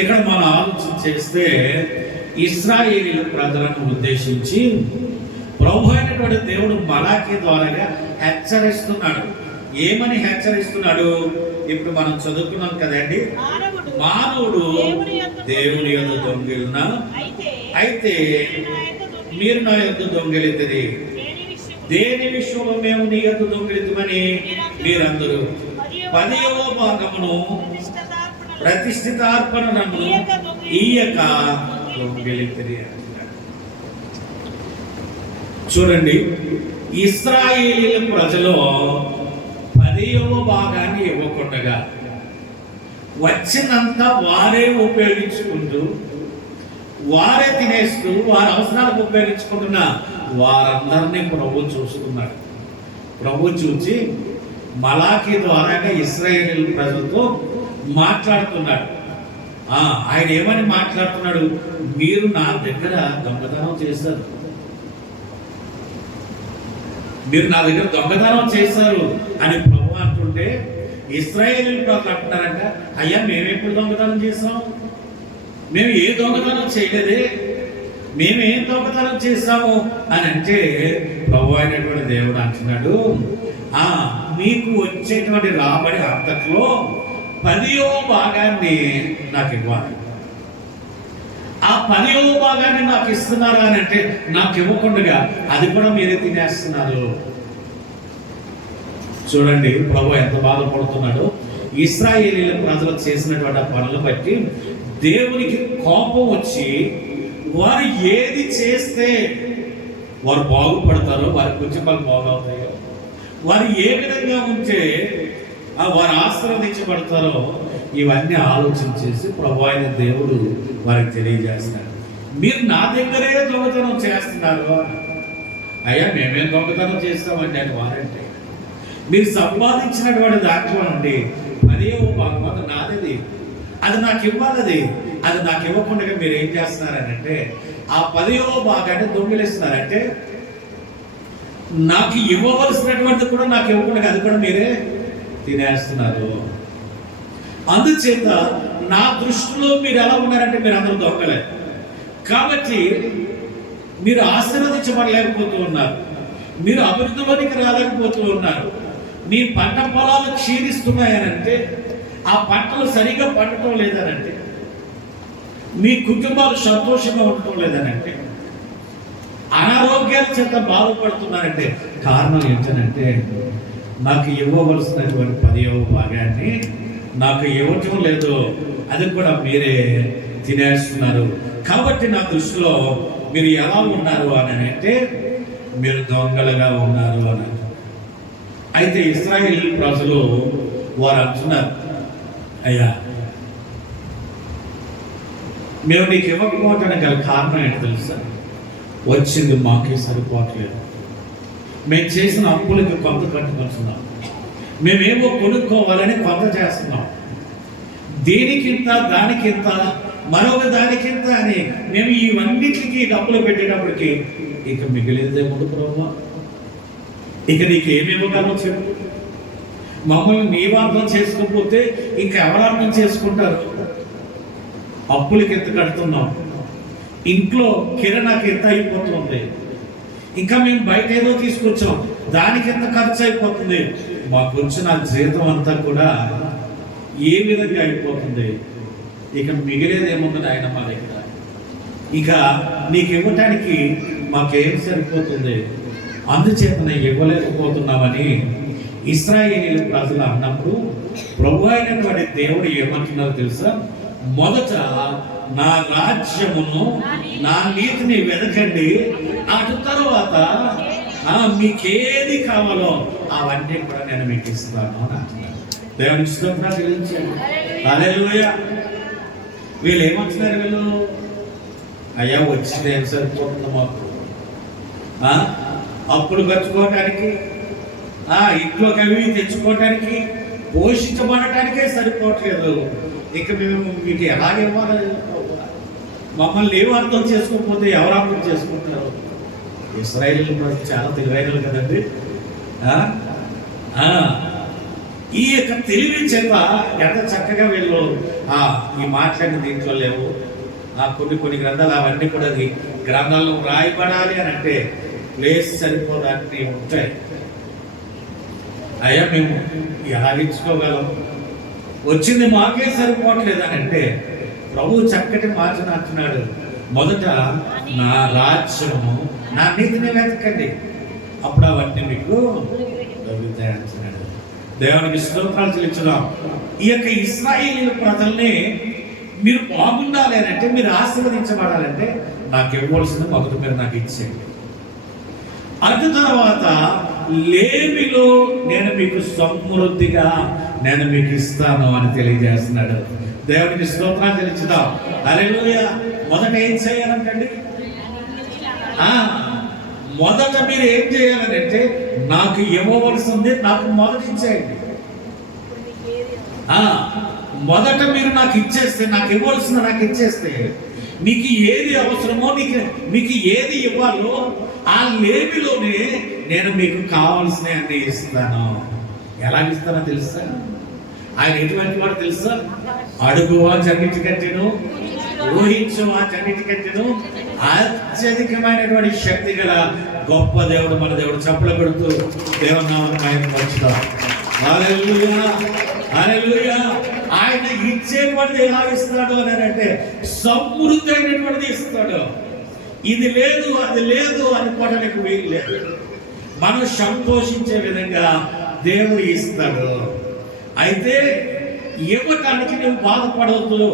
ఇక్కడ మనం ఆలోచన చేస్తే ఇశ్రాయేలీయుల ప్రజలను ఉద్దేశించి ప్రభు అయినటువంటి దేవుడు మలాకీ ద్వారా హెచ్చరిస్తున్నాడు. ఏమని హెచ్చరిస్తున్నాడు? ఇప్పుడు మనం చదువుకున్నాం కదండి, మానవుడు దేవుని యొద్ద దొంగిలున అయితే మీరు నా యొద్ద దొంగిలితిరి. దేని విషయంలో మేము నీ యొద్ద దొంగిలితమని మీరందరూ 10వ భాగమును ప్రతిష్ఠితార్పణను ఈయక దొంగిలితిరి. చూడండి, ఇశ్రాయేలీయుల ప్రజలు 10వ భాగాన్ని ఇవ్వకుండా వచ్చినంత వారే ఉపయోగించుకుంటూ, వారే తినేస్తూ, వారి అవసరాలకు ఉపయోగించుకుంటున్న వారందరినీ ప్రభు చూసుకున్నాడు. ప్రభు చూసి మలాకీ ద్వారాగా ఇశ్రాయేలీయుల ప్రజలతో మాట్లాడుతున్నాడు. ఆయన ఏమని మాట్లాడుతున్నాడు? మీరు నా దగ్గర దొంగతనం చేశారు, మీరు నా దగ్గర దొంగతనం చేశారు అని ప్రభు అంటుంటే, ఇశ్రాయేలీయుల ప్రజలు అంటున్నారంట, అయ్యా మేమెప్పుడు దొంగతనం చేసాం? మేము ఏ దొంగతనం చేయలేదే, మేమేం దొంగతనం చేశాము అని అంటే, ప్రభు అయినటువంటి దేవుడు అంటున్నాడు, మీకు వచ్చేటువంటి రాబడి అంతట్లో 10వ భాగాన్ని నాకు ఇవ్వాలి. ఆ 10వ భాగాన్ని నాకు ఇస్తున్నారా అని అంటే, నాకు ఇవ్వకుండా అది కూడా మీరే తినేస్తున్నారు. చూడండి ప్రభు ఎంత బాధపడుతున్నాడు. ఇశ్రాయేలీయుల ప్రజలు చేసినటువంటి పనులు బట్టి దేవునికి కోపం వచ్చి, వారు ఏది చేస్తే వారు బాగుపడతారో, వారి కుటుంబాలు బాగవుతాయో, వారు ఏ విధంగా ఉంటే వారు ఆశీర్వదించబడతారో, ఇవన్నీ ఆలోచన చేసి ప్రభు అయిన దేవుడు వారికి తెలియజేస్తున్నాడు. మీరు నా దగ్గరే దొంగతనం చేస్తున్నారు. అయ్యా మేమేం దొంగతనం చేస్తామండి అని వారంటే, మీరు సంపాదించినటువంటి దాంట్లో నుండి 10వ భాగం అది నాది, అది నాకు ఇవ్వాలి. అది నాకు ఇవ్వకుండా మీరు ఏం చేస్తున్నారనంటే, ఆ 10వ భాగాన్ని దొంగిలిస్తున్నారంటే, నాకు ఇవ్వవలసినటువంటిది కూడా నాకు ఇవ్వకుండా అది కూడా మీరే తినేస్తున్నారు. అందుచేత నా దృష్టిలో మీరు ఎలా ఉన్నారంటే, మీరు అందరూ దొంగలే. కాబట్టి మీరు ఆశీర్వదించబడలేకపోతూ ఉన్నారు, మీరు అభివృద్ధిలోనికి రాలేకపోతూ ఉన్నారు. మీ పంట పొలాలు క్షీణిస్తున్నాయనంటే, ఆ పంటలు సరిగా పండటం లేదనంటే, మీ కుటుంబాలు సంతోషంగా ఉండటం లేదనంటే, అనారోగ్యాల చేత బాధపడుతున్నారంటే, కారణం ఏంటనంటే, నాకు ఇవ్వవలసినటువంటి 10వ భాగాన్ని నాకు ఇవ్వటం లేదు, అది కూడా మీరే తినేస్తున్నారు. కాబట్టి నా దృష్టిలో మీరు ఎలా ఉన్నారు అని అంటే, మీరు దొంగలుగా ఉన్నారు అని. అయితే ఇశ్రాయేల్ ప్రజలు వారు అంటున్నారు, అయ్యా మేము నీకు ఇవ్వకపోవటానికి గల కారణం ఏంటి తెలుసా? వచ్చింది మాకే సరిపోవట్లేదు, మేము చేసిన అప్పులకి కొంత కట్టుకుంటున్నాం, మేమేమో కొనుక్కోవాలని కొంత చేస్తున్నాం, దేనికింత దానికింత మరొక దానికింత అని మేము ఇవన్నిటికీ డబ్బులు పెట్టేటప్పటికి ఇక మిగిలిందేముందు ప్రభు, ఇక నీకు ఏమి ఇవ్వగలవు చెప్పు. మమ్మల్ని నీవు అర్థం చేసుకోకపోతే ఇంక ఎవరు అర్థం చేసుకుంటారు? అప్పులకి ఎంత కడుతున్నాం, ఇంట్లో కిరాణాకి ఎంత అయిపోతుంది, ఇంకా మేము బయట ఏదో తీసుకొచ్చాం దానికి ఎంత ఖర్చు అయిపోతుంది, మాకు వచ్చిన జీతం అంతా కూడా ఏ విధంగా అయిపోతుంది, ఇక మిగిలేదేముంది ఆయన మా దగ్గర. ఇక నీకు ఇవ్వటానికి మాకేం సరిపోతుంది, అందుచేతనే ఇవ్వలేకపోతున్నామని ఇశ్రాయేలీయుల ప్రజలు అన్నప్పుడు ప్రభు అయినటువంటి దేవుడు ఏమంటున్నారో తెలుసా? మొదట నా రాజ్యమును నా నీతిని వెతకండి, అటు తర్వాత మీకేది కావాలో అవన్నీ కూడా నేను మీకు ఇస్తాను అని అంటున్నాను. దేవునికి స్తోత్రం చెల్లించండి. హల్లెలూయా. వీళ్ళు ఏమంటున్నారు? వీళ్ళు అయ్యా వచ్చింది ఏం సరిపోతుంది మాకు, అప్పులు ఖర్చుకోవటానికి, ఇంట్లోకి అవి తెచ్చుకోవటానికి, పోషించబడటానికే సరిపోవట్లేదు. ఇక మేము మీకు ఎలాగివ్వాలి? మమ్మల్ని ఏం అర్థం చేసుకోకపోతే ఎవరు అర్థం చేసుకుంటారు? ఇశ్రాయేలు చాలా తెలివైనలు కదండి. ఈ యొక్క తెలివి చేత ఎంత చక్కగా వీళ్ళు ఈ మాట్లాడిన దీంట్లో లేవు. కొన్ని గ్రంథాలు అవన్నీ కూడా గ్రంథాల్లో రాయబడాలి అని అంటే ప్లేస్ సరిపోదాన్ని ఉంటాయి. అయ్యా మేము ఎలాగించుకోగలం, వచ్చింది మాకే సరిపోవట్లేదు అని అంటే ప్రభు చక్కటి మాటను అంటున్నాడు. మొదట నా రాజ్యము నా నీతిని వెతకండి, అప్పుడు అవన్నీ మీకు దొరుకుతాయి అంటున్నాడు. దేవునికి స్తోత్రాలు చెల్లించుదాం. ఈ యొక్క ఇశ్రాయేలీయుల ప్రజల్ని మీరు బాగుండాలి అని అంటే, మీరు ఆశీర్వదించబడాలంటే నాకు ఇవ్వవలసింది మొదటి మీరు నాకు ఇచ్చేయండి. అటు తర్వాత లేమిలో నేను మీకు సమృద్ధిగా నేను మీకు ఇస్తాను అని తెలియజేస్తున్నాడు. దేవునికి స్తోత్రాలు చెల్లించుదాం. హల్లెలూయా. మొదట ఏం చేయాలంటండి? మొదట మీరు ఏం చేయాలంటే నాకు ఇవ్వవలసింది నాకు మొదట ఇచ్చేయండి. మొదట మీరు నాకు ఇచ్చేస్తే, నాకు ఇవ్వాల్సింది నాకు ఇచ్చేస్తే, మీకు ఏది అవసరమో మీకు ఏది ఇవ్వాలో ఆ లేమిలోనే నేను మీకు కావాల్సిన అన్ని ఇస్తాను. ఎలాగిస్తానో తెలుసా? ఆయన ఎటువంటి వాడు తెలుసా? అడుగువా చన్నిటి కట్టెను, ఊహించువా చన్నిటి కట్టెను, అత్యధికమైనటువంటి శక్తి గల గొప్ప దేవుడు మన దేవుడు. చప్పలు కొడుతూ దేవుని నామమున ఆయన వచ్చుదాం. హల్లెలూయా, హల్లెలూయా. ఆయన ఇచ్చేటువంటిది ఎలా ఇస్తాడు అని అంటే సమృద్ధి అయినటువంటిది ఇస్తాడు. ఇది లేదు అది లేదు అనుకోవడానికి వీలు లేదు. మనం సంతోషించే విధంగా దేవుడు ఇస్తాడు. అయితే ఇవ్వటానికి నువ్వు బాధపడవద్దు,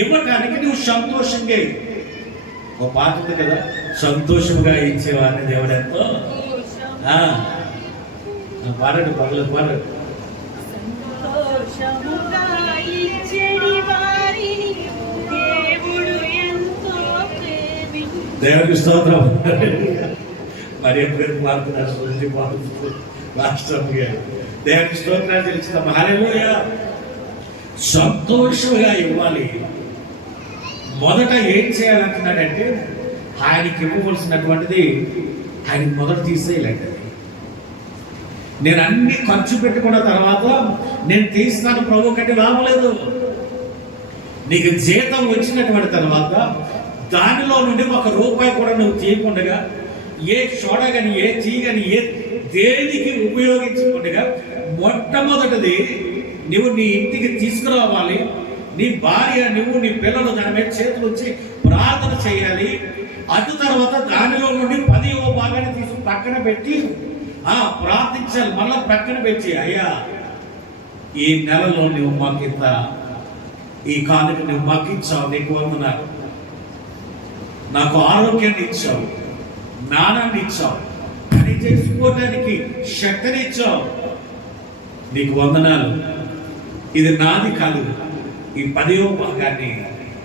ఇవ్వటానికి నువ్వు సంతోషంగా. ఒక పాట ఉంది కదా, సంతోషంగా ఇచ్చేవాడిని దేవుడు ఎంతో. పాడండి, పర్లేదు పాడండి. దేవుడికి స్తోత్రం. మరి ఎప్పుడు పాడుతున్నారు రాష్ట్రం గారు. దేవుడికి స్తోత్రాలు తెలుస్తాం. హల్లెలూయా. సంతోషంగా ఇవ్వాలి. మొదట ఏం చేయాలంటున్నాడంటే ఆయనకి ఇవ్వవలసినటువంటిది ఆయన మొదట తీసేయాలంటే, నేను అన్ని ఖర్చు పెట్టుకున్న తర్వాత నేను తీస్తాను ప్రభు కంటే రావలేదు. నీకు జీతం వచ్చినటువంటి తర్వాత దానిలో నుండి ₹1 కూడా నువ్వు తీయకుండా, ఏ చోట కానీ ఏ తీయని ఏ దేనికి ఉపయోగించకుండా మొట్టమొదటిది నువ్వు నీ ఇంటికి తీసుకురావాలి. నీ భార్య, నువ్వు, నీ పిల్లలు దాని మీద చేతులు వచ్చి ప్రార్థన చేయాలి. అటు తర్వాత దానిలో నుండి 10వ భాగాన్ని తీసుకు పక్కన పెట్టి ప్రార్థించాలి. మళ్ళా పక్కన పెట్టి, అయ్యా ఈ నెలలో నువ్వు మాకింత, ఈ కానుక నువ్వు మాకు ఇచ్చావు, నీకు వందనాలు. నాకు ఆరోగ్యాన్ని ఇచ్చావు, జ్ఞానాన్ని ఇచ్చావు, పని చేసుకోవడానికి శక్తిని ఇచ్చావు, నీకు వందనాలు. ఇది నాది కాదు, ఈ 10వ భాగాన్ని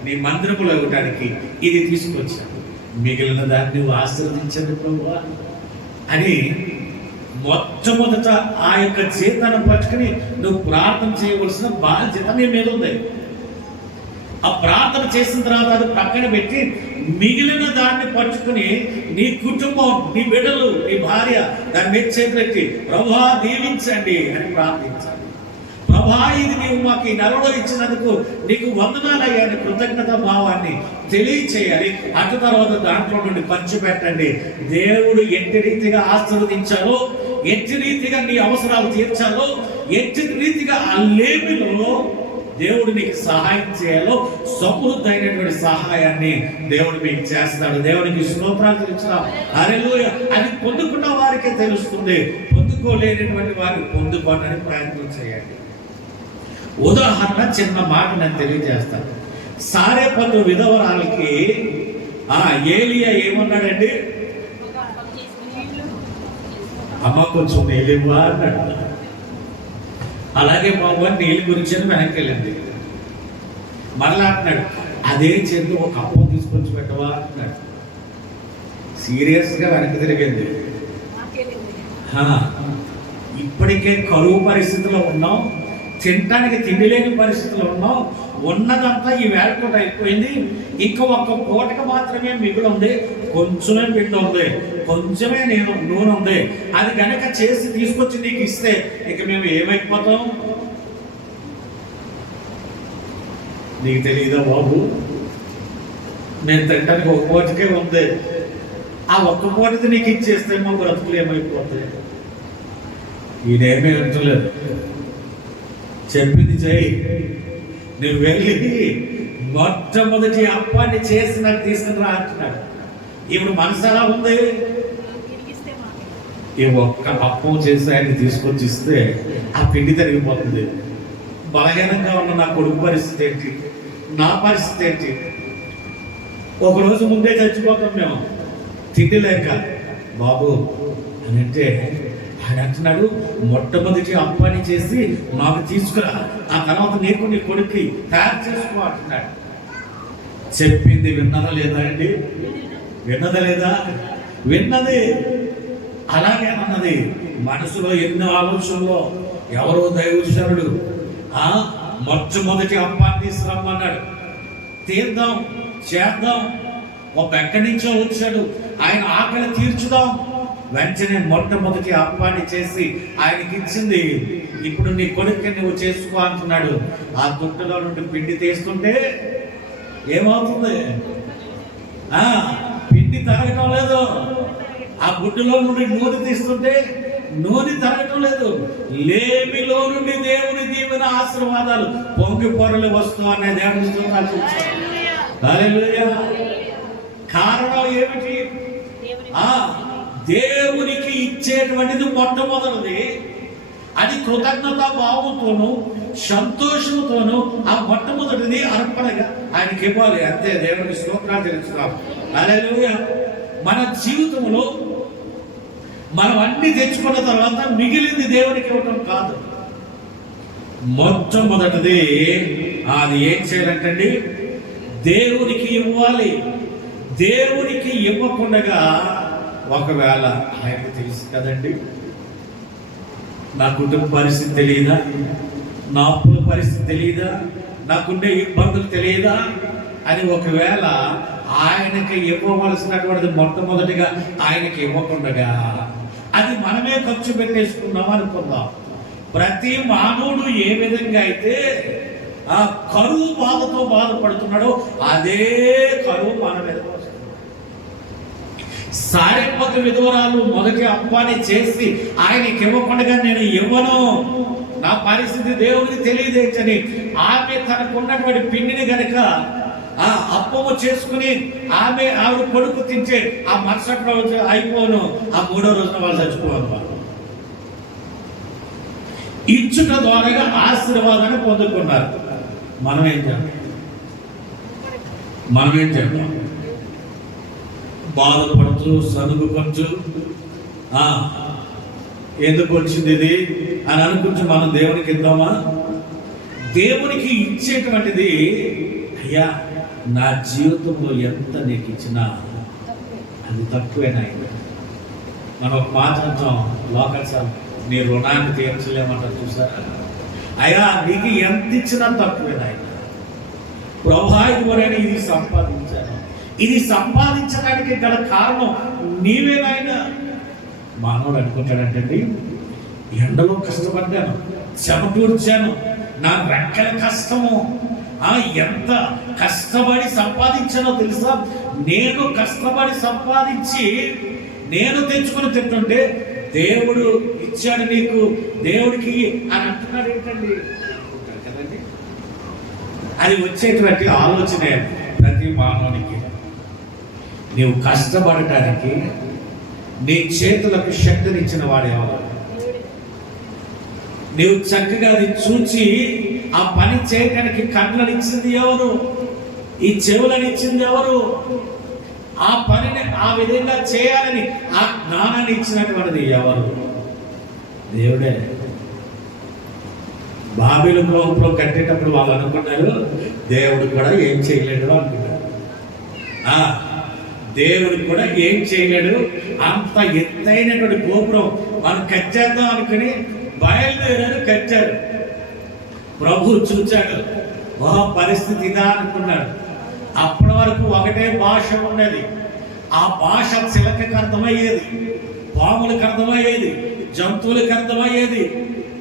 నీ మందిరములో ఇవ్వడానికి ఇది తీసుకొచ్చాను, మిగిలిన దాన్ని నువ్వు ఆశీర్వదించండి ప్రభువా అని మొట్టమొదట ఆ యొక్క జీతాన్ని పట్టుకుని నువ్వు ప్రార్థన చేయవలసిన బాధ్యత నీ మీద ఉంది. ఆ ప్రార్థన చేసిన తర్వాత అది పక్కన పెట్టి మిగిలిన దాన్ని పట్టుకుని నీ కుటుంబం, నీ బిడ్డలు, నీ భార్య దాని మీద చేతులెత్తి ప్రభువా దీవించండి అని ప్రార్థించాలి. ప్రభా ఇది నీవు మాకు ఈ నెలలో ఇచ్చినందుకు నీకు వందనాలయ్యా అని కృతజ్ఞత భావాన్ని తెలియచేయాలి. అటు తర్వాత దాంట్లో నుండి పంచి పెట్టండి. దేవుడు ఎట్టి రీతిగా ఆశీర్వదించాలో, ఎట్టి రీతిగా నీ అవసరాలు తీర్చాలో, ఎట్టి రీతిగా ఆ లేమిలో దేవుడు నీకు సహాయం చేయాలో సమృద్ధైనటువంటి సహాయాన్ని దేవుడు మీకు చేస్తాడు. దేవునికి స్తోత్రాలు తెలుస్తాం. హల్లెలూయా. అది పొందుకున్న వారికే తెలుస్తుంది, పొందుకోలేనటువంటి వారు పొందుకోవడానికి ప్రయత్నం చేయండి. ఉదాహరణ చిన్న మాట నేను తెలియజేస్తాను. సారేపతు విధవరాలకి ఏలియా ఏమన్నాడండి? అమ్మ కొంచెం నీళ్ళు ఇవ్వా అన్నాడు. అలాగే మా వారి నీళ్ళు గురించి వెనక్కి వెళ్ళింది. మరలా అంటున్నాడు, అదే చేతిలో ఒక అప్పం తీసుకొచ్చి పెట్టవా అంటున్నాడు. సీరియస్గా వెనక్కి తిరిగింది. ఇప్పటికే కరువు పరిస్థితిలో ఉన్నాం, తినడానికి తిండి లేని పరిస్థితిలో ఉన్నాం, ఉన్నదంతా ఈ వేళతో అయిపోయింది, ఇంకా ఒక్క పూటకు మాత్రమే మిగులు ఉంది, కొంచెమే పిండి ఉంది, కొంచెమే నూనె ఉంది, అది కనుక చేసి తీసుకొచ్చి నీకు ఇస్తే ఇక మేము ఏమైపోతాం? నీకు తెలియదా బాబు, నేను తినడానికి ఒక పూటకే ఉంది, ఆ ఒక్క పూటది నీకు ఇచ్చేస్తే మా బ్రతుకులు ఏమైపోతాయి? ఈయనేమీ అంటలేదు, చెప్పింది చేయి, నువ్వు వెళ్ళి మొట్టమొదటి అప్పాన్ని చేసి నాకు తీసుకుని రా అంటున్నాడు. ఇప్పుడు మనసు ఎలా ఉంది? ఈ ఒక్క అప్పం చేసి ఆయన్ని తీసుకొచ్చి ఇస్తే ఆ పిండి తరిగిపోతుంది. బలహీనంగా ఉన్న నా కొడుకు పరిస్థితి ఏంటి, నా పరిస్థితి ఏంటి? ఒకరోజు ముందే చచ్చిపోతాం మేము తిండి లేక. బాబు అని అంటే ఆయన అంటున్నాడు, మొట్టమొదటి అప్పాన్ని చేసి నాకు తీసుకురా, ఆ తర్వాత నీకు నీ కొడుక్కి తయారు చేసుకో అంటున్నాడు. చెప్పింది విన్నదా లేదా అండి? విన్నదా లేదా? విన్నది, అలాగే అన్నది. మనసులో ఎన్నో ఆలోచనలో ఎవరో దైవజనుడు మొట్టమొదటి అప్పాన్ని తీసుకురమ్మన్నాడు, తీద్దాం, చేద్దాం. ఒక ఎక్కడి నుంచో వచ్చాడు, ఆయన ఆకలి తీర్చుదాం. వెంటనే మొట్టమొదటి అప్పాన్ని చేసి ఆయనకి ఇచ్చింది. ఇప్పుడు నీ కొడుకు నువ్వు చేసుకో అంటున్నాడు. ఆ దుడ్డులో నుండి పిండి తీస్తుంటే ఏమవుతుంది? పిండి తరగటం లేదు. ఆ గుడ్డులో నుండి నూనె తీస్తుంటే నూనె తరగటం లేదు. లేమిలో నుండి దేవుని దీవెన ఆశీర్వాదాలు పొంగి పొరలు వస్తూ అనే దేవుని కారణం ఏమిటి? దేవునికి ఇచ్చేటువంటిది మొట్టమొదటిది. అది కృతజ్ఞత భావంతోనూ సంతోషంతోనూ ఆ మొట్టమొదటిది అర్పణగా ఆయనకి ఇవ్వాలి. అంతే. దేవునికి స్తోత్రాలు తెలుస్తున్నాం. హల్లెలూయా. మన జీవితంలో మనం అన్ని తెచ్చుకున్న తర్వాత మిగిలింది దేవునికి ఇవ్వటం కాదు. మొట్టమొదటిది అది ఏం చేయాలంటండి? దేవునికి ఇవ్వాలి. దేవునికి ఇవ్వకుండా ఒకవేళ ఆయనకు తెలుసు కదండి, నా కుటుంబ పరిస్థితి తెలియదా, నా అప్పుల పరిస్థితి తెలియదా, నాకుండే ఇబ్బందులు తెలియదా అని ఒకవేళ ఆయనకి ఇవ్వవలసినటువంటిది మొట్టమొదటిగా ఆయనకి ఇవ్వకుండా అది మనమే ఖర్చు పెట్టేసుకున్నాం అనుకుందాం. ప్రతి మానవుడు ఏ విధంగా అయితే ఆ కరువు బాధతో బాధపడుతున్నాడో అదే కరువు మన మీద వస్తుంది. సారెపతు విధవరాలు మొదటి అప్పాన్ని చేసి ఆయనకి ఇవ్వకుండా నేను ఇవ్వను, నా పరిస్థితి దేవునికి తెలియదేచ్చని ఆమె తనకున్నటువంటి పిండిని గనక ఆ అప్పము చేసుకుని ఆవిడ కొడుకు తింటే ఆ మరుసటి రోజు అయిపోను, ఆ మూడో రోజున వాళ్ళు చచ్చిపోవాలి. వాళ్ళు ఇచ్చుట ద్వారా ఆశీర్వాదాన్ని పొందుకున్నారు. మనమేం చేద్దాం? బాధపడుతూ సనుగుకొంచు ఎందుకు వచ్చింది ఇది అని అనుకుంటూ మనం దేవునికి ఇద్దామా? దేవునికి ఇచ్చేటువంటిది, అయ్యా నా జీవితంలో ఎంత నీకు ఇచ్చినా అది తక్కువేనా? మనం ఒక మాట అంటాం, లోకల్ సార్ నీ రుణాన్ని తీర్చలేమంటారు చూసారా? అయ్యా నీకు ఎంత ఇచ్చినా తక్కువేనా? ప్రభావితమైన ఇది సంపాదించాను, ఇది సంపాదించడానికి గల కారణం నీవేనాయన. మానవుడు అనుకుంటాడంటండి, ఎండలో కష్టపడ్డాను, చెమటూర్చాను, నా రెక్కల కష్టము, ఎంత కష్టపడి సంపాదించానో తెలుసా? నేను కష్టపడి సంపాదించి నేను తెచ్చుకుని తింటుంటే దేవుడు ఇచ్చాడు నీకు, దేవుడికి అని అంటున్నాడు ఏంటండి కదండి. అది వచ్చేటువంటి ఆలోచనే ప్రతి మానవునికి. నీవు కష్టపడటానికి నీ చేతులకు శక్తినిచ్చిన వాడు ఎవరు? నీవు చక్కగా అది చూచి ఆ పని చేయడానికి కళ్ళనిచ్చింది ఎవరు? ఈ చెవులనిచ్చింది ఎవరు? ఆ పనిని ఆ విధంగా చేయాలని ఆ జ్ఞానాన్ని ఇచ్చినటువంటిది ఎవరు? దేవుడే. బాబెలు గృహంలో కట్టేటప్పుడు వాళ్ళు అనుకున్నారు దేవుడు కూడా ఏం చేయలేడు అనుకున్నారు. దేవుడు కూడా ఏం చేయలేడు, అంత ఎత్తైనటువంటి గోపురం మనం కట్టేద్దాం అనుకుని బయలుదేరారు, కట్టారు. ప్రభు చూచాడు, పరిస్థితి ఇదా అనుకున్నాడు. అప్పటి వరకు ఒకటే భాష ఉన్నది. ఆ భాష చిలకకి అర్థమయ్యేది, పాములకు అర్థమయ్యేది, జంతువులకు అర్థమయ్యేది.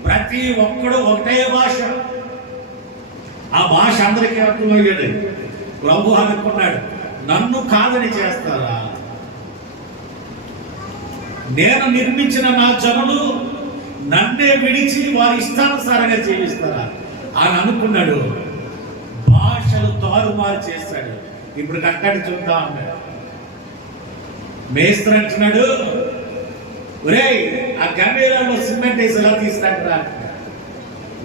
ప్రతి ఒక్కడు ఒకటే భాష. ఆ భాష అందరికీ అర్థమయ్యేది. ప్రభు అనుకున్నాడు, నన్ను కాదని చేస్తారా? నేను నిర్మించిన నా జనులు నన్నే విడిచి వారి ఇష్టానుసారంగా జీవిస్తారా అని అనుకున్నాడు. భాషలు తారుమారు చేస్తాడు. ఇప్పుడు కట్టడి చూద్దాం అన్నాడు. మేస్త్రి అంటున్నాడు, ఒరేయ్ ఆ గంభీరంలో సిమెంట్ వేసి ఎలా తీసుకుంటారా?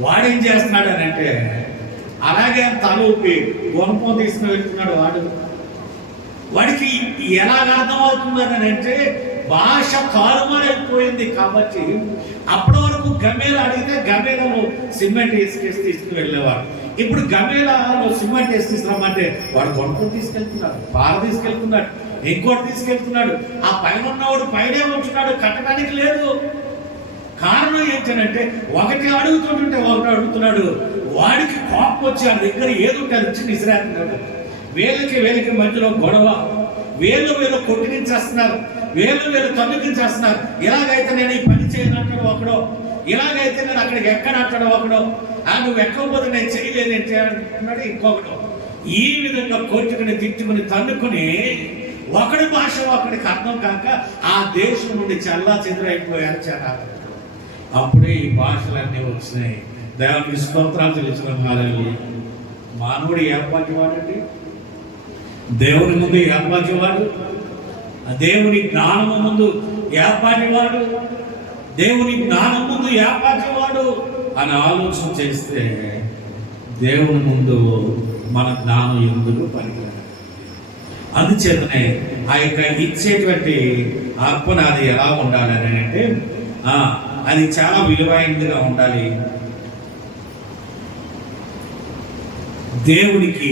వాడేం చేస్తున్నాడు అని అంటే అలాగే తలూపి గొనపం తీసుకుని వెళ్తున్నాడు. వాడికి ఎలా అర్థం అవుతుందని అంటే భాష తారుమారైపోయింది. కాబట్టి అప్పటి వరకు గమేలా అడిగితే గమేలలో సిమెంట్ వేసుకేసి తీసుకుని వెళ్ళేవాడు. ఇప్పుడు గమేలాలో సిమెంట్ వేసి తీసుకురామంటే వాడు గొంతులు తీసుకెళ్తున్నాడు, పార తీసుకెళ్తున్నాడు, ఇంకోటి తీసుకెళ్తున్నాడు. ఆ పైన ఉన్నవాడు పైనే ఉంచున్నాడు, కట్టడానికి లేదు. కారణం ఏంటంటే ఒకటి అడుగుతుంటే ఒకటి అడుగుతున్నాడు. వాడికి కోపం వచ్చి ఆ దగ్గర ఏదో అది ఇచ్చి విసిరేస్తున్నాడు. వేలకి మధ్యలో గొడవ, వేలు కొట్టుకించేస్తున్నారు, వేలు తన్నుకించేస్తున్నారు. ఇలాగైతే నేను ఈ పని చేయను అంటాడు ఒకడో, ఇలాగైతే నేను అక్కడికి ఎక్కడంటాడు ఒకడో, నువ్వు ఎక్కకపోతే నేను చేయలేనంటే అంటున్నాడు ఇంకొకడు. ఈ విధంగా కొట్టుకుని తిట్టుకుని తన్నుకుని ఒకడి భాష ఒకడికి అర్థం కాక ఆ దేశం నుండి చల్లా చెదురైపోయారు జనాలు. అప్పుడే ఈ భాషలన్నీ వచ్చినాయి. దేవునికి స్తోత్రాలు తెలుసుకున్నాను. మానవుడు ఏర్పాటువాడండి, దేవుని ముందు ఏర్పాటువాడు, దేవుని జ్ఞానము ముందు ఏర్పాటువాడు, దేవుని జ్ఞానం ముందు ఏర్పాటువాడు అని ఆలోచన చేస్తే దేవుని ముందు మన జ్ఞానం ఎందుకు పనికిరాదు. అందుచేతనే ఆ యొక్క ఇచ్చేటువంటి అర్పణ అది ఎలా ఉండాలి అని అంటే అది చాలా విలువైనదిగా ఉండాలి. దేవునికి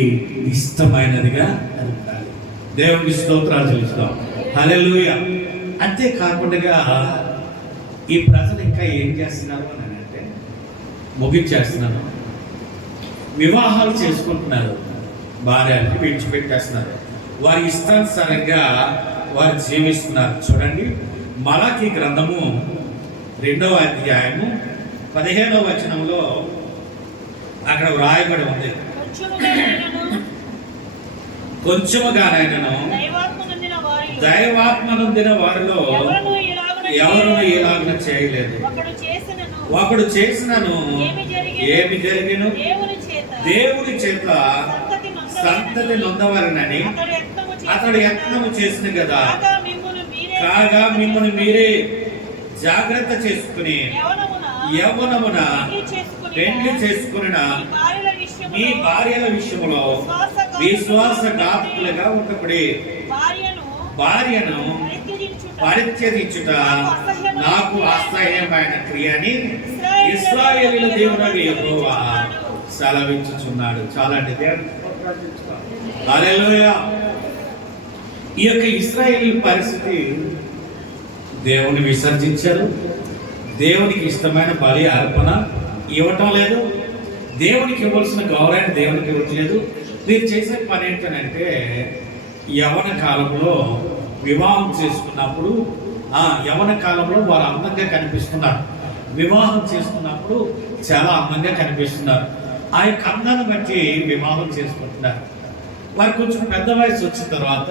ఇష్టమైనదిగా ఉండాలి. దేవునికి స్తోత్రాలు చెల్లిస్తాం. హల్లెలూయా. అంతేకాకుండా ఈ ప్రజలు ఇంకా ఏం చేస్తున్నారు అని అంటే ముగించేస్తున్నాను. వివాహాలు చేసుకుంటున్నారు, భార్యని విడిచిపెట్టేస్తున్నారు, వారి ఇష్టానుసారంగా వారు జీవిస్తున్నారు. చూడండి, మలాకీ గ్రంథము 2వ అధ్యాయము 15వ వచనంలో అక్కడ వ్రాయబడి ఉంది, కొంచెముగానైనను దైవాత్మ నొందిన వారిలో ఎవరును ఇలాగ చేయలేదు. ఒకడు చేసినను ఏమి జరిగిను, దేవుని చేత సంతతి నొందవారినని అతడు యత్నము చేసిన కదా. కాగా మిమ్మల్ని మీరే జాగ్రత్త చేసుకుని యవ్వనమున పెండ్లి చేసుకున్న మీ భార్యల విషయంలో విశ్వాసఘాతకులుగా ఉండబడి భార్యను పరిత్యజించుట నాకు అసహ్యమైన క్రియని ఇశ్రాయేలీయుల దేవుడు యెహోవా సెలవించుచున్నాడు. చాలా అంటే హల్లెలూయా. ఈ యొక్క ఇశ్రాయేలీయుల పరిస్థితి, దేవుని విసర్జించారు, దేవునికి ఇష్టమైన బలి అర్పణ ఇవ్వటం లేదు, దేవునికి ఇవ్వాల్సిన గౌరవాన్ని దేవునికి ఇవ్వట్లేదు. మీరు చేసే పని ఏంటంటే యవ్వన కాలంలో వివాహం చేసుకున్నప్పుడు యవ్వన కాలంలో వారు అందంగా కనిపిస్తున్నారు, వివాహం చేసుకున్నప్పుడు చాలా అందంగా కనిపిస్తున్నారు. ఆ యొక్క అందాన్ని బట్టి వివాహం చేసుకుంటున్నారు. వారు కొంచెం పెద్ద వయసు వచ్చిన తర్వాత,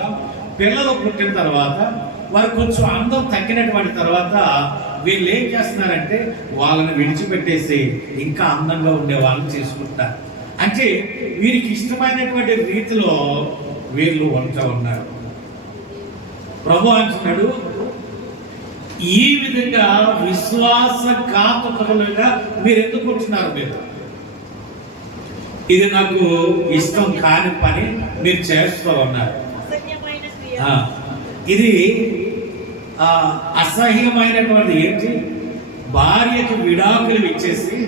పిల్లలు పుట్టిన తర్వాత, వారు కొంచెం అందం తగ్గినటువంటి తర్వాత వీళ్ళు ఏం చేస్తున్నారంటే వాళ్ళని విడిచిపెట్టేసి ఇంకా అందంగా ఉండే వాళ్ళని చేసుకుంటారు. అంటే వీరికి ఇష్టమైనటువంటి రీతిలో వీళ్ళు ఉంటా ఉన్నారు. ప్రభు అంటున్నాడు, ఈ విధంగా విశ్వాసఘాతకులుగా మీరు ఎందుకు ఉంటున్నారు? మీరు ఇది నాకు ఇష్టం కాని పని మీరు చేస్తూ ఉన్నారు. ఇది అసహ్యమైనటువంటి ఏంటి? భార్యకు విడాకులు ఇచ్చేసి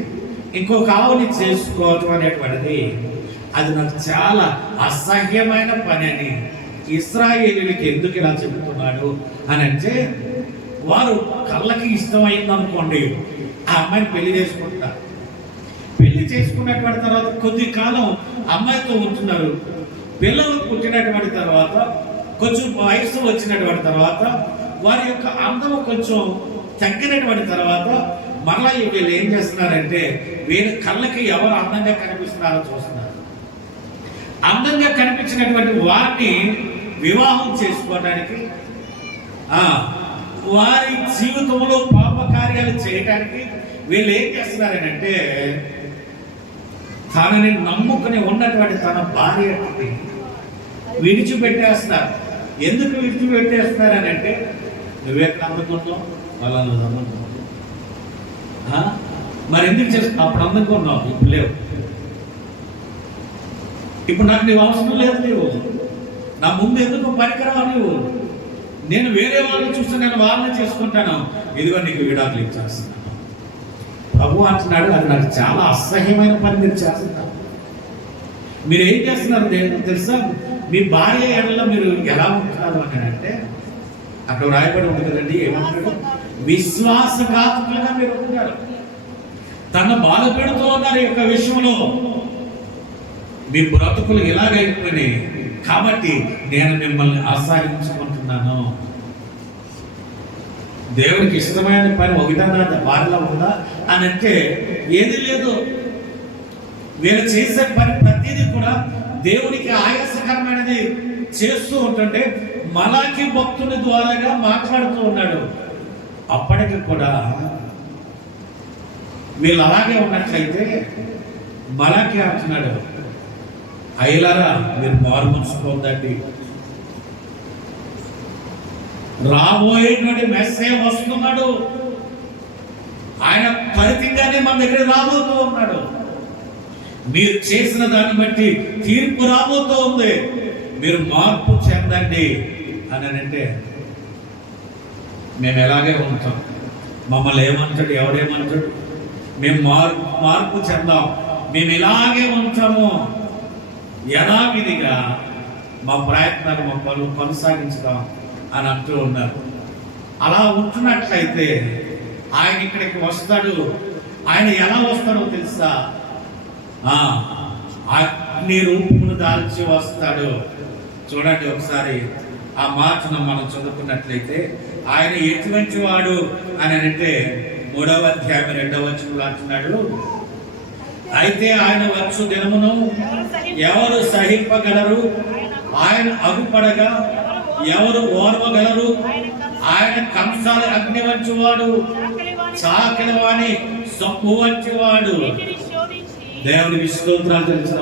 ఇంకొక ఆవుని చేసుకోవటం అనేటువంటిది అది నాకు చాలా అసహ్యమైన పని అని ఇశ్రాయేలీయులకి ఎందుకు ఇలా చెబుతున్నాడు అని అంటే, వారు కళ్ళకి ఇష్టమైంది అనుకోండి, ఆ అమ్మాయిని పెళ్లి చేసుకుంటారు. పెళ్లి చేసుకున్నటువంటి తర్వాత కొద్ది కాలం అమ్మాయితో ఉంటున్నారు. పిల్లలు పుట్టినటువంటి తర్వాత కొంచెం వయసు వచ్చినటువంటి తర్వాత వారి యొక్క అందం కొంచెం తగ్గినటువంటి తర్వాత మరలా వీళ్ళు ఏం చేస్తున్నారంటే, వీళ్ళ కళ్ళకి ఎవరు అందంగా కనిపిస్తున్నారో చూస్తున్నారు. అందంగా కనిపించినటువంటి వారిని వివాహం చేసుకోవడానికి, వారి జీవితంలో పాప కార్యాలు చేయడానికి వీళ్ళు ఏం చేస్తున్నారనంటే, తనని నమ్ముకుని ఉన్నటువంటి తన భార్యని విడిచిపెట్టేస్తున్నారు. ఎందుకు విడిచిపెట్టేస్తున్నారని అంటే, నువ్వెక్కడ అందుకున్నావు, అలా అందుకున్నావు. మరి ఎందుకు చేస్తున్నావు? అప్పుడు అందుకున్నావు, ఇప్పుడు లేవు. ఇప్పుడు నాకు నీవు అవసరం లేదు, నీవు నా ముందు ఎందుకు పనికిరావు, నీవు నేను వేరే వాళ్ళని చూస్తే నేను వాళ్ళని చేసుకుంటాను, ఇదిగో నీకు విడాకులు ఇచ్చేస్తున్నాను. ప్రభు అంటున్నాడు, అది నాకు చాలా అసహ్యమైన పని మీరు చేస్తున్నారు. మీరు ఏం చేస్తున్నారు తెలుసా? మీ భార్య ఎడలో మీరు ఎలా ఉంటున్నారు అని అంటే, అక్కడ రాయబడి ఉంది కదండి, ఏమంటారు? విశ్వాసఘాతకులుగా మీరు ఉంటున్నారు. తన బాధ పెడుతూ ఉన్నారు ఈ యొక్క విషయంలో. మీ బ్రతుకులు ఇలాగైపోయినాయి కాబట్టి నేను మిమ్మల్ని ఆశ్రయించుకుంటున్నాను. దేవుడికి ఇష్టమైన పని ఒకటన్నా వారిలో ఉందా అని అంటే ఏది లేదు. వీళ్ళు చేసే పని ప్రతిదీ కూడా దేవునికి ఆయాసకరమైనది చేస్తూ ఉంటుంటే మలాకి భక్తుని ద్వారాగా మాట్లాడుతూ ఉన్నాడు. అప్పటికి కూడా వీళ్ళు అలాగే ఉన్నట్లయితే మలాకి అంటున్నాడు, అయ్యలారా మీరు మారు మనసు పొందండి, రాబోయేటువంటి మెసేజ్ వస్తున్నాడు, ఆయన ఫలితంగానే మన దగ్గర రాబోతూ ఉన్నాడు, మీరు చేసిన దాన్ని బట్టి తీర్పు రాబోతూ ఉంది, మీరు మార్పు చెందండి అని అంటే మేము ఎలాగే ఉంటాం. మమ్మల్ని ఏమంటాడు, ఎవరేమంటాడు? మేము మార్పు చెందాం, మేము ఇలాగే ఉంటాము, యథావిధిగా మా ప్రయత్నాలు మా పనులు కొనసాగించుదాం అని అంటూ ఉన్నారు. అలా ఉంటున్నట్లయితే ఆయన ఇక్కడికి వస్తాడు. ఆయన ఎలా వస్తాడో తెలుసా? అగ్ని రూపమును దాల్చి వస్తాడు. చూడండి ఒకసారి ఆ మాటను మనం చదువుకున్నట్లయితే, ఆయన ఎటువంటి వాడు అని అంటే 3వ అధ్యాయం 2వ వచనంలో అంటున్నాడు, అయితే ఆయన వచ్చు దినమును ఎవరు సహింపగలరు, ఆయన అగుపడగా ఎవరు ఓర్వగలరు, ఆయన కంసాలి అగ్ని వంటివాడు, చాకలి వాణి సొప్పు వంటివాడు. దేవునికి స్తోత్రాలు తెలుసు.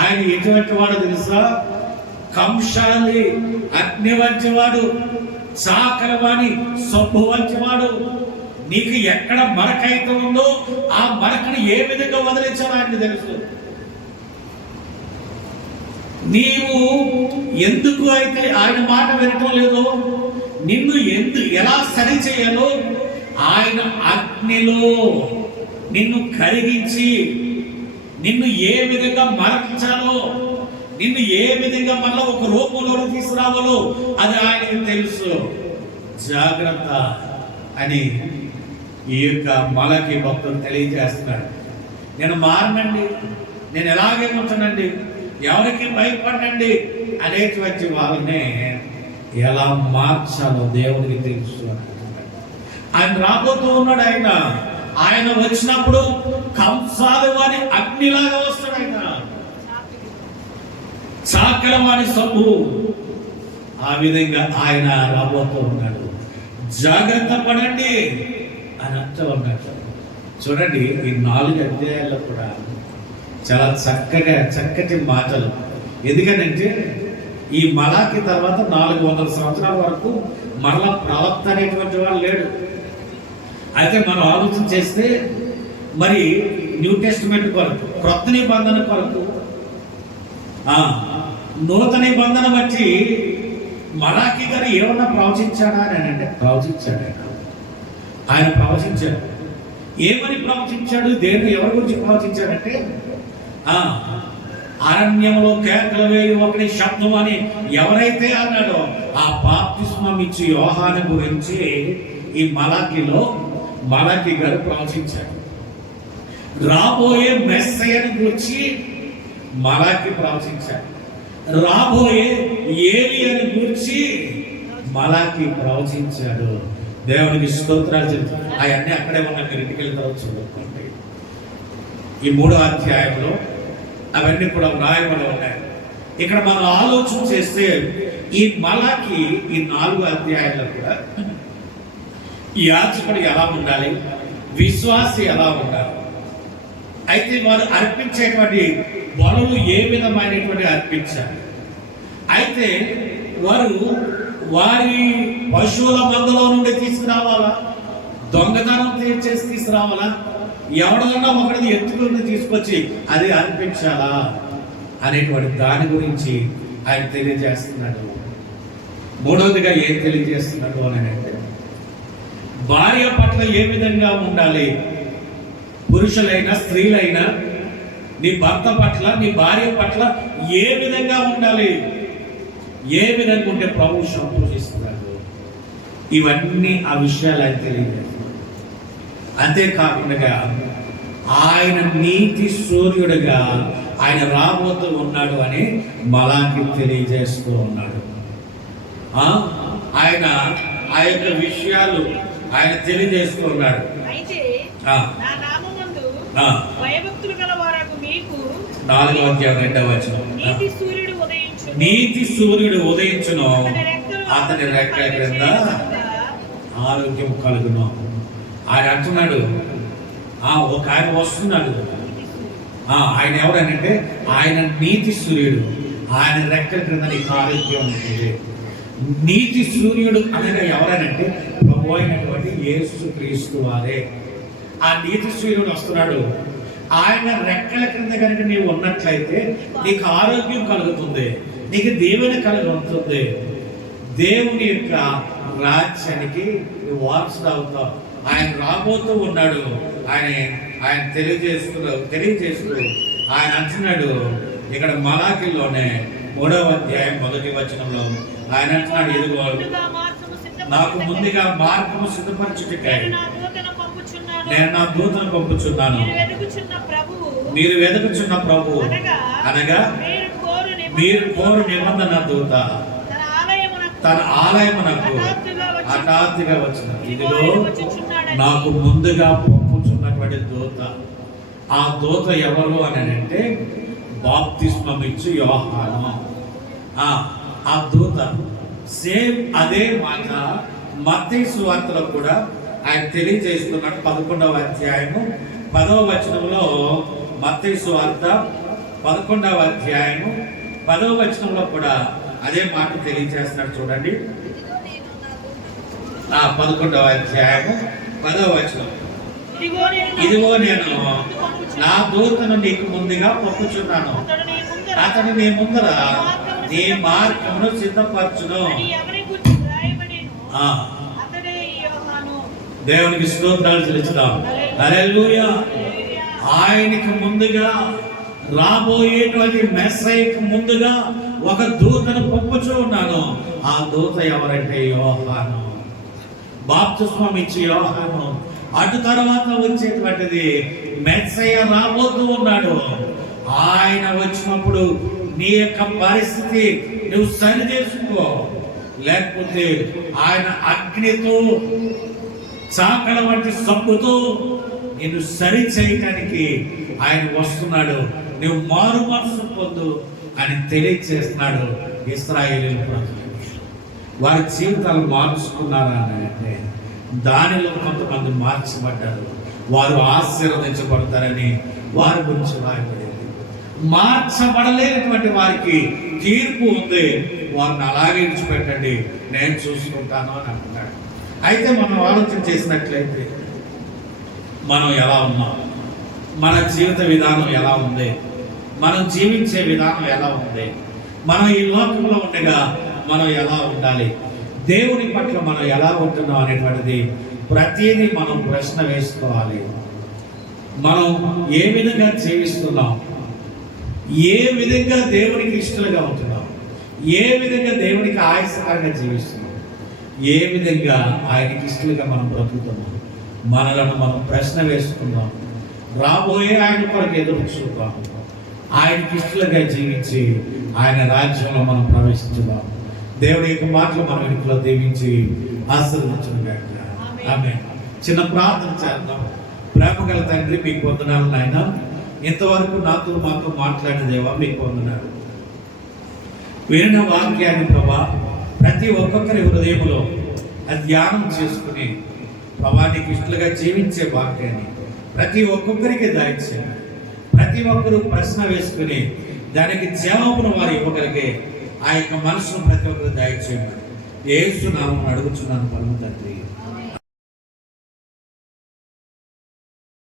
ఆయన ఎటువంటి వాడు తెలుసా? కంసాలి అగ్ని వంటివాడు, చాకలి వాణి సొప్పు వంటివాడు. నీకు ఎక్కడ మరకైతే ఉందో ఆ మరకను ఏ విధంగా వదిలించాలో ఆయనకు తెలుసు. నీవు ఎందుకు అయితే ఆయన మాట వినటం లేదో, నిన్ను ఎలా సరి చేయాలో ఆయన అగ్నిలో నిన్ను కరిగించి నిన్ను ఏ విధంగా మరకించాలో, నిన్ను ఏ విధంగా మళ్ళీ ఒక రూపంలో తీసుకురావాలో అది ఆయనకు తెలుసు. జాగ్రత్త అని ఈ యొక్క మలాకి భక్తులు తెలియజేస్తున్నాడు. నేను మారనండి, నేను ఎలాగే ఉంటానండి, ఎవరికి భయపడండి అనేటువంటి వాళ్ళనే ఎలా మార్చాలో దేవుడికి తెలుసు అంటున్నాడు. ఆయన రాబోతూ ఉన్నాడు. ఆయన వచ్చినప్పుడు కంసాలి వారి అగ్నిలాగా వస్తాడు. ఆయన చాకల వారి సబ్బు, ఆ విధంగా ఆయన రాబోతూ ఉన్నాడు. జాగ్రత్త పడండి అని అంటూ ఉన్నాడు. చూడండి, ఈ 4 అధ్యాయాల్లో కూడా చాలా చక్కటి మాటలు. ఎందుకనంటే ఈ మలాకి తర్వాత 400 సంవత్సరాల వరకు మరలా ప్రవక్త అనేటువంటి వాడు లేడు. అయితే మనం ఆలోచన చేస్తే మరి న్యూ టెస్టిమెంట్ కొరకు, క్రొత్త నిబంధన కొరకు, నూతన నిబంధన బట్టి మలాకి గారు ఏమన్నా ప్రవచించాడా అని అంటే ప్రవచించాడు. ఆయన ప్రవచించాడు. ఏమని ప్రవచించాడు? దేవుడు ఎవరి గురించి ప్రవచించాడంటే అరణ్యంలో కేకలు వేయి ఒకటి శబ్దం అని ఎవరైతే అన్నాడో ఆ బాప్తిస్మం ఇచ్చి యోహాను గురించి ఈ మలాకి గారు ప్రవచించాడు. రాబోయే మెస్సయ్యను గురించి మలాకి ప్రవచించాడు. రాబోయే ఏలియాను గురించి మలాకి ప్రవచించాడు. దేవునికి స్తోత్రాలు చెప్తాను. అవన్నీ అక్కడే ఉన్న మీరు ఇంటికి వెళ్ళిన తర్వాత చదువుకోండి. ఈ 3వ అధ్యాయంలో అవన్నీ కూడా వ్రాయబడి ఉన్నాయి. ఇక్కడ మనం ఆలోచన చేస్తే ఈ మలాకి ఈ 4 అధ్యాయాల్లో కూడా యాజకుడు ఎలా ఉండాలి, విశ్వాసి ఎలా ఉండాలి, అయితే వారు అర్పించేటువంటి బలులు ఏ విధమైనటువంటి అర్పించాలి, అయితే వారి పశువుల మందులో నుండి తీసుకురావాలా, దొంగతనం చేసి తీసుకురావాలా, ఎవడన్నా ఒకటి ఎత్తుకుని తీసుకొచ్చి అది అర్పించాలా అనేటువంటి దాని గురించి ఆయన తెలియజేస్తున్నాడు. 3వదిగా ఏం తెలియజేస్తున్నాడు అని అంటే భార్య పట్ల ఏ విధంగా ఉండాలి. పురుషులైనా స్త్రీలైనా నీ భర్త పట్ల, నీ భార్య పట్ల ఏ విధంగా ఉండాలి, ఏ విధంగా ఉంటే ప్రభువు సంతోషిస్తున్నాడు. ఇవన్నీ ఆ విషయాలు ఆయన తెలియజేస్తున్నాడు. అంతేకాకుండా ఆయన నీతి సూర్యుడిగా ఆయన రాబోతూ ఉన్నాడు అని మలాకి తెలియజేస్తూ ఉన్నాడు. ఆయన ఆ యొక్క విషయాలు ఆయన తెలియజేస్తూ ఉన్నాడు. 4వ అధ్యాయం 2వ వచనం, నీతి సూర్యుడు ఉదయించును, అతని రెక్కల క్రింద ఆరోగ్యం కలుగును. ఆయన అంటున్నాడు, ఒక ఆయన వస్తున్నాడు. ఆయన ఎవరనంటే ఆయన నీతి సూర్యుడు, ఆయన రెక్కల క్రింద నీకు ఆరోగ్యం ఉంటుంది. నీతి సూర్యుడు అనగా ఎవరనంటే ప్రభు అయినటువంటి యేసు క్రీస్తు వారే. ఆ నీతి సూర్యుడు వస్తున్నాడు. ఆయన రెక్కల క్రింద కనుక నీవు ఉన్నట్లయితే నీకు ఆరోగ్యం కలుగుతుంది, నీకు దీవెన కలుగుతుంది. దేవుని యొక్క రాజ్యానికి నువ్వు వారసుడు అవుతావు. ఆయన రాబోతూ ఉన్నాడు. ఆయన తెలియజేస్తూ ఆయన అంటున్నాడు. ఇక్కడ మలాకిలోనే 3వ అధ్యాయం 1వ వచనంలో ఆయన అంటున్నాడు, ఇదిగో నాకు ముందుగా మార్గము సిద్ధపరచుటకై నేను నా దూతను పంపుచున్నాను. మీరు వెతుకుచున్న ప్రభువు అనగా మీరు కోరు నిబంధన దూత తన ఆలయమునకు హఠాత్తుగా వచ్చిన, ఇదిగో నాకు ముందుగా పంపుచున్నటువంటి దూత. ఆ దూత ఎవరు అని అంటే బాప్తిస్మం ఇచ్చు యోహాను. ఆ దూత సేమ్ అదే మాట మత్తయి సువార్తలో కూడా ఆయన తెలియజేస్తున్నాడు. 11వ అధ్యాయము 10వ వచనంలో మత్తయి సువార్త 11వ అధ్యాయము 10వ వచనంలో కూడా అదే మాట తెలియజేస్తున్నాడు. చూడండి, 11వ అధ్యాయము 10వ వచనం, ఇదిగో నేను నా దూతను నీకు ముందుగా పంపుచున్నాను, అతడు నీ ముందర నీ మార్గమును సిద్ధపరచును. దేవునికి స్తోత్రాలు చెల్లించుదాం. హల్లెలూయా. ఆయనకు ముందుగా రాబోయేటువంటి మెస్సయ్యకు ముందుగా ఒక దూతను పంపుచూ ఉన్నాను. ఆ దూత ఎవరంటే యోహాను, బాప్తిస్మం ఇచ్చి యోహాను. అటు తర్వాత వచ్చేటువంటిది మెస్సయ్య రాబోతూ ఉన్నాడు. ఆయన వచ్చినప్పుడు నీ యొక్క పరిస్థితి నువ్వు సరి చేసుకో, లేకపోతే ఆయన అగ్నితో చాకడ వంటి సబ్బుతో నిన్ను సరి చేయటానికి ఆయన వస్తున్నాడు. నువ్వు మారు మనసు పొందు అని తెలియజేస్తున్నాడు. ఇశ్రాయేలీయుల ప్రజలు వారి జీవితాలు మార్చుకున్నారా అని అంటే దానిలో కొంతమంది మార్చబడ్డారు. వారు ఆశీర్వదించబడతారని వారి గురించి రాయబడింది. మార్చబడలేనటువంటి వారికి తీర్పు ఉంది, వారిని అలాగే విడిచిపెట్టండి, నేను చూసుకుంటాను అని అంటున్నాడు. అయితే మనం ఆలోచన చేసినట్లయితే మనం ఎలా ఉన్నాం, మన జీవిత విధానం ఎలా ఉంది, మనం జీవించే విధానం ఎలా ఉంది, మనం ఈ లోకంలో ఉండగా మనం ఎలా ఉండాలి, దేవుని పట్ల మనం ఎలా ఉంటున్నాం అనేటువంటిది ప్రతిదీ మనం ప్రశ్న వేసుకోవాలి. మనం ఏ విధంగా జీవిస్తున్నాం, ఏ విధంగా దేవునికి ఇష్టలుగా ఉంటున్నాం, ఏ విధంగా దేవునికి ఆయాసకరంగా జీవిస్తున్నాం, ఏ విధంగా ఆయనకి ఇష్టలుగా మనం బ్రతుకుతున్నాం, మనలను మనం ప్రశ్న వేసుకుందాం. రాబోయే ఆయన కొరకు ఎదురు చూద్దాం. ఆయనకి ఇష్టలుగా జీవించి ఆయన రాజ్యంలో మనం ప్రవేశించుదాం. దేవుడి యొక్క మాటలు మనం ఇంట్లో దీవించి ఆశీర్వదించుగాక. ఆమేన్. చిన్న ప్రార్థన చేద్దాం. ప్రేమ గల తండ్రి, మీకు వందనాలు నాయన. ఇంతవరకు మాతో మాట్లాడిన దేవా మీకు వందనాలు. వినిన వాక్యాన్ని ప్రభా ప్రతి ఒక్కొక్కరి హృదయంలో అది ధ్యానం చేసుకుని ప్రభా నీకు ఇష్టలుగా జీవించే వాక్యాన్ని ప్రతి ఒక్కొక్కరికి దయచేయండి. ప్రతి ఒక్కరూ ప్రశ్న వేసుకుని దానికి జవాబును వారు ఇవ్వగలిగే ఆ యొక్క మనసును ప్రతి ఒక్కరు దయచేయండి. యేసు నామమున అడుగుచున్నాను పరమ తండ్రి.